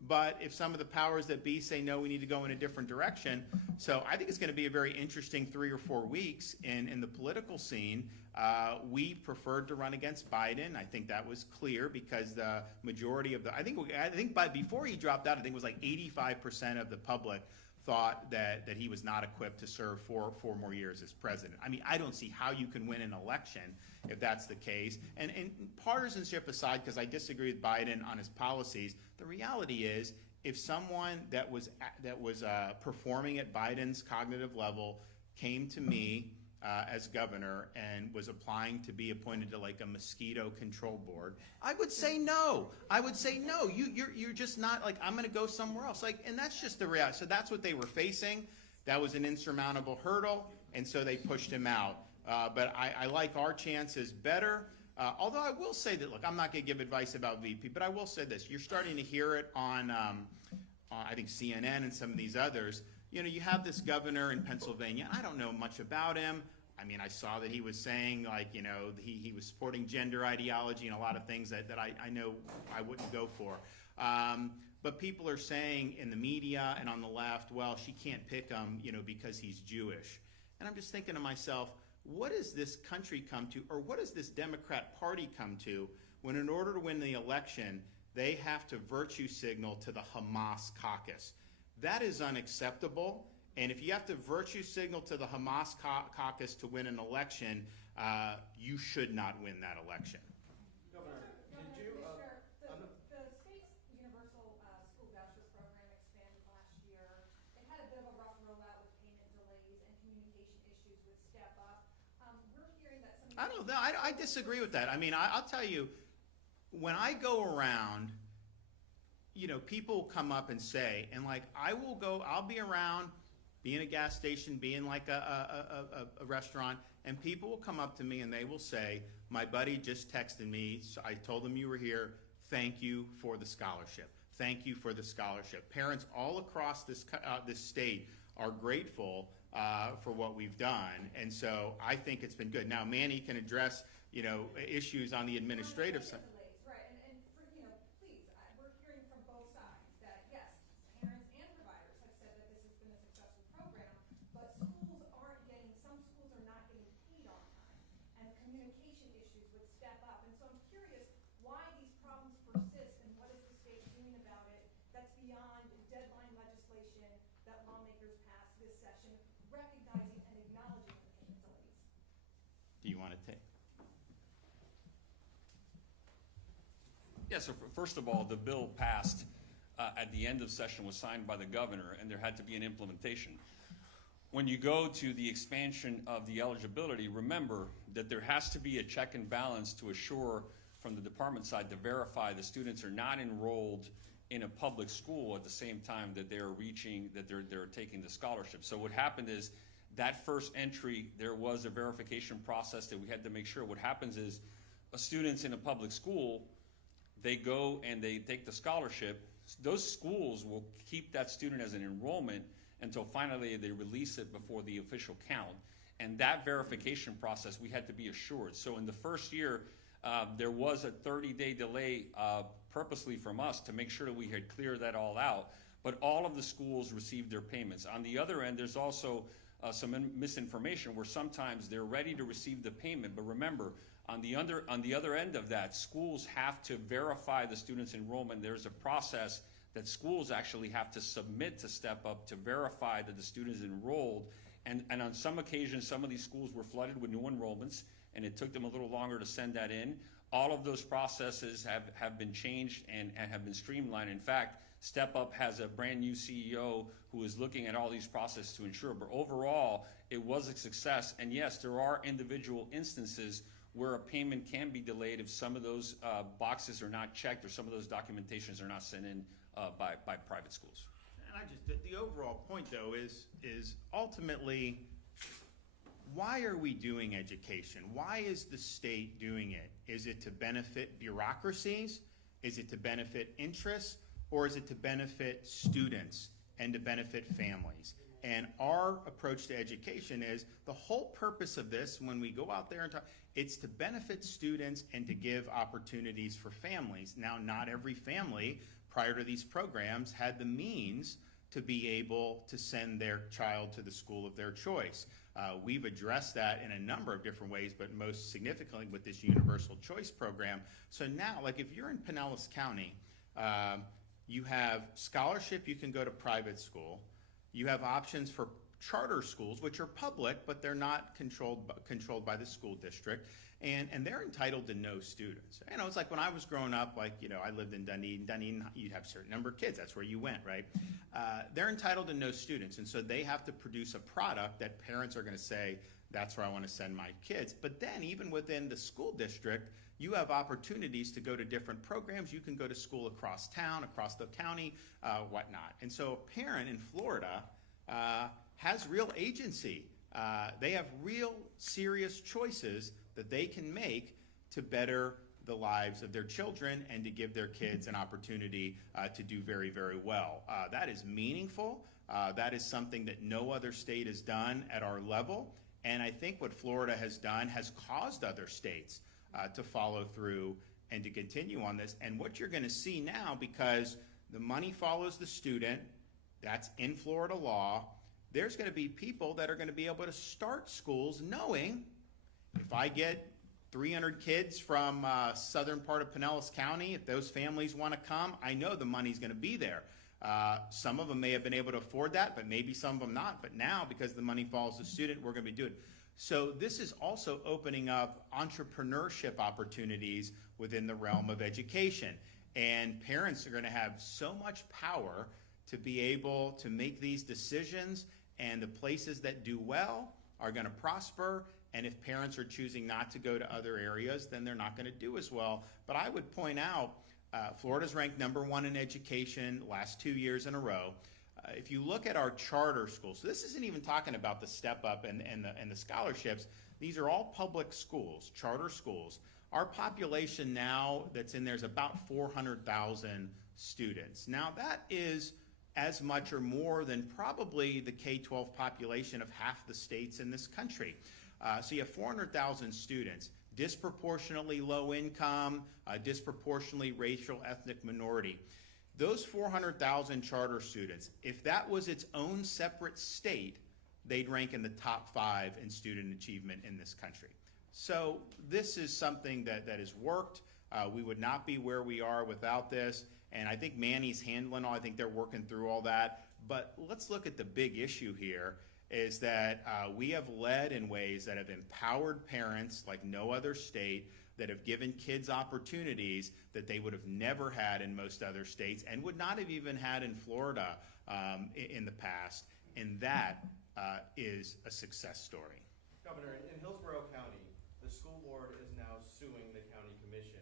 but if some of the powers that be say, no, we need to go in a different direction. So I think it's going to be a very interesting 3 or 4 weeks in the political scene. We preferred to run against Biden. I think that was clear because the majority of I think before he dropped out, I think it was like 85% of the public thought that he was not equipped to serve for 4 more years as president. I mean, I don't see how you can win an election if that's the case. And partisanship aside, because I disagree with Biden on his policies, the reality is if someone that was performing at Biden's cognitive level came to me as governor and was applying to be appointed to like a mosquito control board, I would say no. I would say no. You're just not like, I'm going to go somewhere else. Like, and that's just the reality. So that's what they were facing. That was an insurmountable hurdle, and so they pushed him out. But I like our chances better. Although I will say that, look, I'm not going to give advice about VP, but I will say this. You're starting to hear it on I think CNN and some of these others. You know, you have this governor in Pennsylvania. I don't know much about him. I mean, I saw that he was saying, like, you know, he was supporting gender ideology and a lot of things that I know I wouldn't go for. But people are saying in the media and on the left, well, she can't pick him, you know, because he's Jewish. And I'm just thinking to myself, what does this country come to, or what does this Democrat Party come to, when in order to win the election, they have to virtue signal to the Hamas caucus? That is unacceptable. And if you have to virtue signal to the Hamas caucus to win an election, you should not win that election. Governor, did you? The state's universal school vouchers program expanded last year. It had a bit of a rough rollout with payment delays and communication issues with Step Up. We're hearing that some. I don't know. I disagree with that. I mean, I'll tell you, when I go around, you know, people come up and say, and like, I'll be around, be in a gas station, be in like a restaurant, and people will come up to me and they will say, my buddy just texted me, so I told him you were here, thank you for the scholarship. Thank you for the scholarship. Parents all across this state are grateful for what we've done, and so I think it's been good. Now, Manny can address, you know, issues on the administrative side. Right, and for, you know, please, we're hearing from both sides that, yes, parents and providers have said that this has been a successful program, but some schools are not getting paid on time, and communication issues would step up. And so I'm curious why these problems persist, and what is the state doing about it that's beyond deadline legislation that lawmakers passed this session, recognizing and acknowledging the payment delays. Do you want to take? Yeah, so first of all, the bill passed at the end of session, was signed by the governor, and there had to be an implementation. When you go to the expansion of the eligibility, remember that there has to be a check and balance to assure from the department side to verify the students are not enrolled in a public school at the same time that they're taking the scholarship. So what happened is that first entry, there was a verification process that we had to make sure. What happens is a student's in a public school, they go and they take the scholarship. Those schools will keep that student as an enrollment until finally they release it before the official count. And that verification process, we had to be assured. So in the first year, there was a 30-day delay purposely from us to make sure that we had cleared that all out. But all of the schools received their payments. On the other end, there's also some misinformation where sometimes they're ready to receive the payment. But remember, on the other end of that, schools have to verify the student's enrollment. There's a process that schools actually have to submit to Step Up to verify that the student is enrolled. And on some occasions, some of these schools were flooded with new enrollments, and it took them a little longer to send that in. All of those processes have been changed and have been streamlined. In fact, Step Up has a brand new CEO who is looking at all these processes to ensure. But overall, it was a success. And yes, there are individual instances where a payment can be delayed if some of those boxes are not checked or some of those documentations are not sent in by private schools. And the overall point, though, is ultimately, why are we doing education? Why is the state doing it? Is it to benefit bureaucracies? Is it to benefit interests? Or is it to benefit students and to benefit families? And our approach to education is the whole purpose of this, when we go out there and talk, it's to benefit students and to give opportunities for families. Now, not every family prior to these programs had the means to be able to send their child to the school of their choice. We've addressed that in a number of different ways, but most significantly with this universal choice program. So now, like if you're in Pinellas County, you have scholarship, you can go to private school. You have options for charter schools, which are public, but they're not controlled by the school district, and they're entitled to no students. You know, it's like when I was growing up, like, you know, I lived in Dunedin. Dunedin, you'd have a certain number of kids. That's where you went, right? They're entitled to no students, and so they have to produce a product that parents are going to say, that's where I want to send my kids. But then even within the school district, you have opportunities to go to different programs. You can go to school across town, across the county, whatnot. And so a parent in Florida has real agency. They have real serious choices that they can make to better the lives of their children and to give their kids an opportunity to do very, very well. That is meaningful. That is something that no other state has done at our level. And I think what Florida has done has caused other states to follow through and to continue on this. And what you're going to see now, because the money follows the student, that's in Florida law, there's going to be people that are going to be able to start schools knowing if I get 300 kids from southern part of Pinellas County, if those families want to come, I know the money's going to be there. Some of them may have been able to afford that, but maybe some of them not. But now, because the money follows the student, we're going to be doing it. So this is also opening up entrepreneurship opportunities within the realm of education. And parents are going to have so much power to be able to make these decisions, and the places that do well are going to prosper. And if parents are choosing not to go to other areas, then they're not going to do as well. But I would point out, Florida's ranked #1 in education last 2 years in a row. If you look at our charter schools, so this isn't even talking about the step up and the scholarships. These are all public schools, charter schools. Our population now that's in there is about 400,000 students. Now that is as much or more than probably the K-12 population of half the states in this country. So you have 400,000 students, disproportionately low income, disproportionately racial, ethnic minority. Those 400,000 charter students, if that was its own separate state, they'd rank in the top 5 in student achievement in this country. So this is something that has worked. We would not be where we are without this. And I think Manny's handling all, I think they're working through all that. But let's look at the big issue here is that we have led in ways that have empowered parents like no other state, that have given kids opportunities that they would have never had in most other states and would not have even had in Florida in the past. And that is a success story. Governor, in Hillsborough County, the school board is now suing the county commission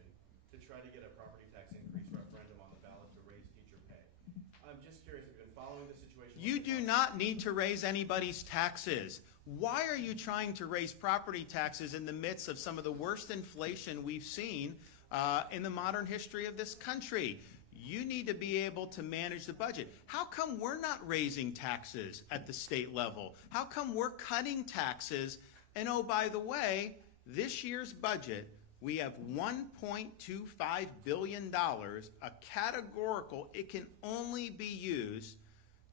to try to get a property tax increase referendum on the ballot to raise teacher pay. I'm just curious, have you been following the situation? You do not need to raise anybody's taxes. Why are you trying to raise property taxes in the midst of some of the worst inflation we've seen in the modern history of this country? You need to be able to manage the budget. How come we're not raising taxes at the state level? How come we're cutting taxes? And oh, by the way, this year's budget, we have $1.25 billion, a categorical, it can only be used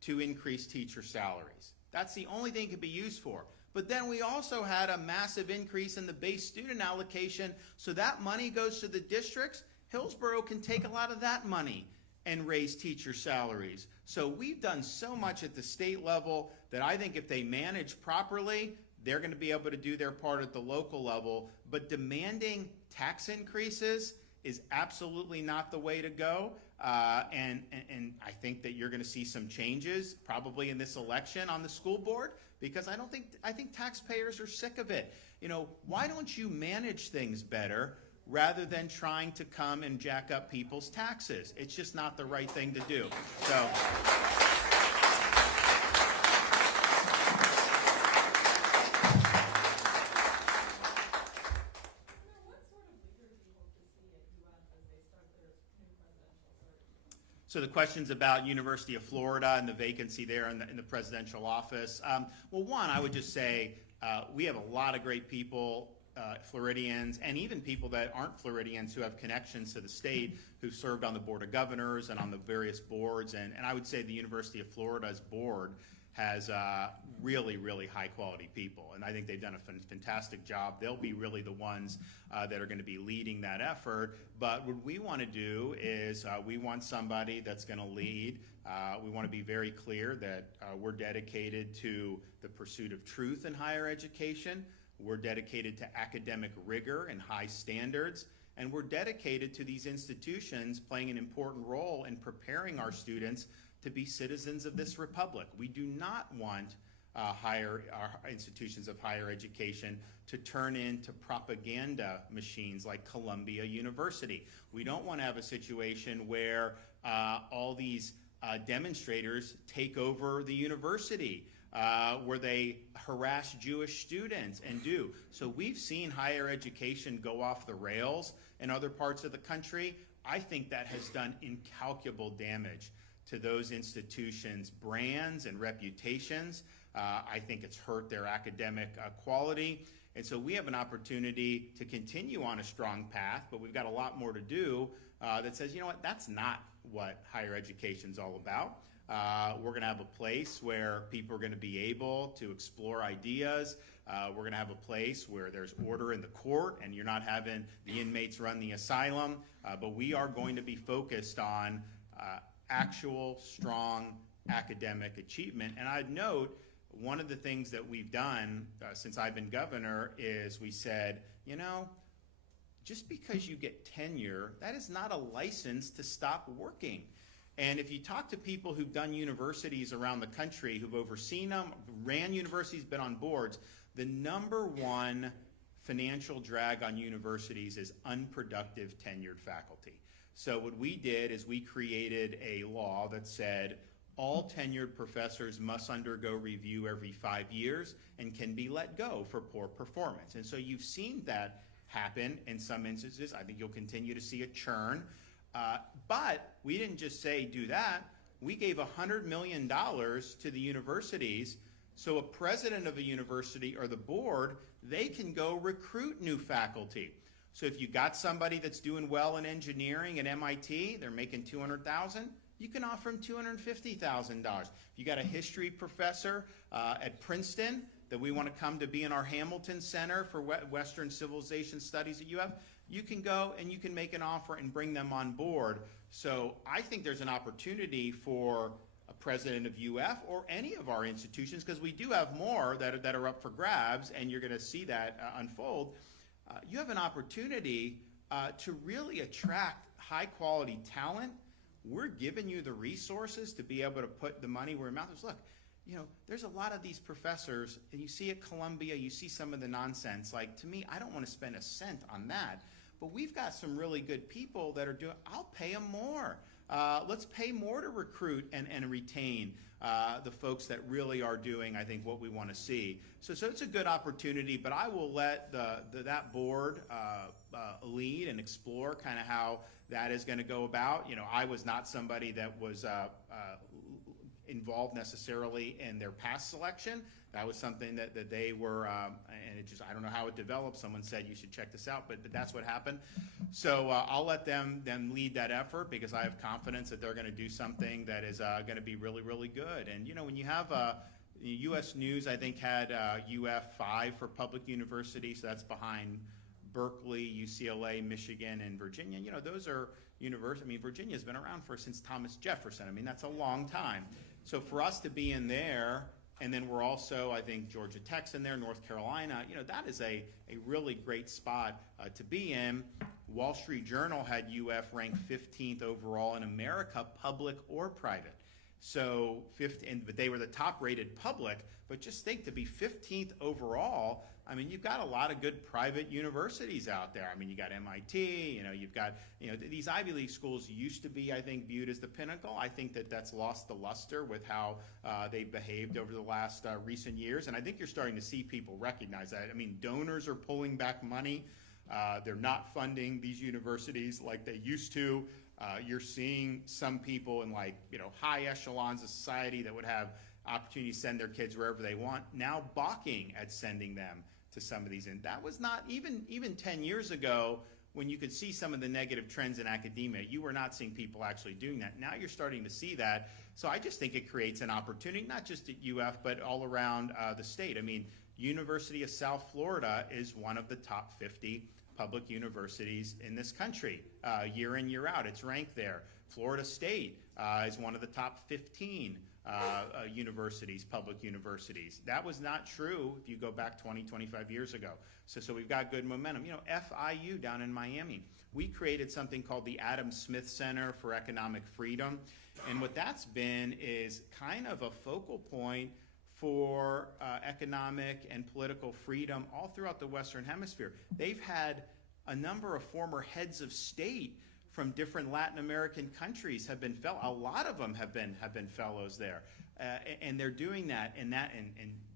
to increase teacher salaries. That's the only thing it can be used for. But then we also had a massive increase in the base student allocation, so that money goes to the districts. Hillsborough can take a lot of that money and raise teacher salaries. So we've done so much at the state level that I think if they manage properly, they're going to be able to do their part at the local level. But demanding tax increases is absolutely not the way to go. And I think that you're going to see some changes probably in this election on the school board, because I think taxpayers are sick of it. You know, why don't you manage things better rather than trying to come and jack up people's taxes? It's just not the right thing to do. So. So the question's about University of Florida and the vacancy there in the presidential office. Well, one, I would just say we have a lot of great people Floridians, and even people that aren't Floridians who have connections to the state, who served on the Board of Governors and on the various boards. And I would say the University of Florida's board has really, really high-quality people. And I think they've done a fantastic job. They'll be really the ones that are going to be leading that effort. But what we want to do is we want somebody that's going to lead. We want to be very clear that we're dedicated to the pursuit of truth in higher education. We're dedicated to academic rigor and high standards. And we're dedicated to these institutions playing an important role in preparing our students to be citizens of this republic. We do not want our institutions of higher education to turn into propaganda machines like Columbia University. We don't want to have a situation where all these demonstrators take over the university, where they harass Jewish students and do. So we've seen higher education go off the rails in other parts of the country. I think that has done incalculable damage to those institutions' brands and reputations. I think it's hurt their academic quality. And so we have an opportunity to continue on a strong path, but we've got a lot more to do that says, you know what, that's not what higher education's all about. We're going to have a place where people are going to be able to explore ideas. We're going to have a place where there's order in the court and you're not having the inmates run the asylum. But we are going to be focused on actual strong academic achievement. And I'd note one of the things that we've done since I've been governor is we said, you know, just because you get tenure, that is not a license to stop working. And if you talk to people who've done universities around the country, who've overseen them, ran universities, been on boards, the number one financial drag on universities is unproductive tenured faculty. So what we did is we created a law that said all tenured professors must undergo review every 5 years and can be let go for poor performance. And so you've seen that happen in some instances. I think you'll continue to see a churn. But we didn't just say do that. We gave $100 million to the universities, so a president of a university or the board, they can go recruit new faculty. So if you got somebody that's doing well in engineering at MIT, they're making $200,000, you can offer them $250,000. If you got a history professor at Princeton that we want to come to be in our Hamilton Center for Western Civilization Studies at UF, you can go and you can make an offer and bring them on board. So I think there's an opportunity for a president of UF or any of our institutions, because we do have more that are up for grabs, and you're going to see that unfold. You have an opportunity to really attract high-quality talent. We're giving you the resources to be able to put the money where your mouth is. Look, you know, there's a lot of these professors, and you see at Columbia, you see some of the nonsense. Like, to me, I don't want to spend a cent on that. But we've got some really good people that are doing, I'll pay them more. Let's pay more to recruit and retain the folks that really are doing, I think, what we want to see. So it's a good opportunity, but I will let that board lead and explore kind of how that is going to go about. You know, I was not somebody that was involved necessarily in their past selection. That was something that they were, and it just, I don't know how it developed. Someone said you should check this out, but that's what happened. So I'll let them lead that effort, because I have confidence that they're going to do something that is going to be really, really good. And, you know, when you have U.S. News, I think, had UF 5 for public universities, so that's behind Berkeley, UCLA, Michigan, and Virginia. You know, those are universities. I mean, Virginia's been around since Thomas Jefferson. I mean, that's a long time. So for us to be in there, and then we're also, I think, Georgia Tech's in there, North Carolina, you know, that is a really great spot to be in. Wall Street Journal had UF ranked 15th overall in America, public or private. So, but they were the top-rated public, but just think, to be 15th overall, I mean, you've got a lot of good private universities out there. I mean, you got MIT, you know, you've got, you know, these Ivy League schools used to be, I think, viewed as the pinnacle. I think that's lost the luster with how they've behaved over the last recent years, and I think you're starting to see people recognize that. I mean, donors are pulling back money. They're not funding these universities like they used to. You're seeing some people in, like, you know, high echelons of society that would have opportunity to send their kids wherever they want, now balking at sending them to some of these. And that was not even 10 years ago, when you could see some of the negative trends in academia, you were not seeing people actually doing that. Now you're starting to see that. So I just think it creates an opportunity, not just at UF, but all around the state. I mean, University of South Florida is one of the top 50 public universities in this country, year in, year out. It's ranked there. Florida State is one of the top 15 universities, public universities. That was not true if you go back 20, 25 years ago. So we've got good momentum. You know, FIU down in Miami, we created something called the Adam Smith Center for Economic Freedom. And what that's been is kind of a focal point for economic and political freedom all throughout the Western Hemisphere. They've had a number of former heads of state from different Latin American countries have been a lot of them have been fellows there, and they're doing that. And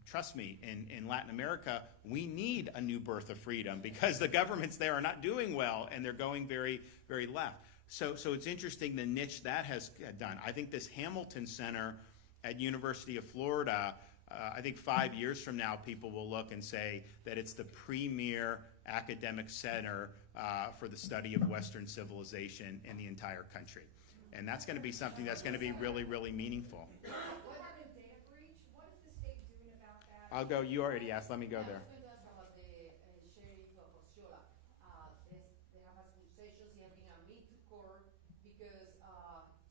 trust me, in Latin America, we need a new birth of freedom because the governments there are not doing well, and they're going very, very left. So it's interesting the niche that has done. I think this Hamilton Center at University of Florida, I think 5 years from now, people will look and say that it's the premier academic center for the study of Western civilization in the entire country. And that's going to be something that's going to be really, really meaningful. Department data breach, what is the state doing about that? I'll go. You already asked. Let me go there. I was going to ask about the sheriff of Osceola. They have accusations he has been admitted to court because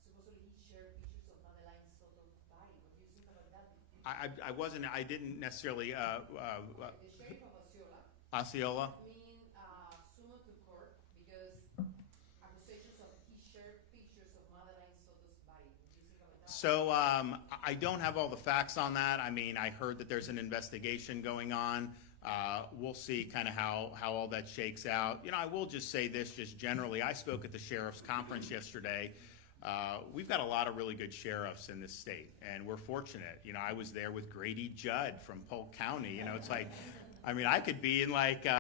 supposedly he shared pictures of Madeleine Soto's body. What do you think about that? I didn't necessarily, The sheriff of Osceola Osceola. being summoned to court because accusations of he shared pictures of Madeleine Soto's body. What do you think about that? So I don't have all the facts on that. I mean, I heard that there's an investigation going on. We'll see kind of how all that shakes out. You know, I will just say this just generally. I spoke at the sheriff's conference yesterday. We've got a lot of really good sheriffs in this state, and we're fortunate. You know, I was there with Grady Judd from Polk County. You know, it's like, I mean, I could be in like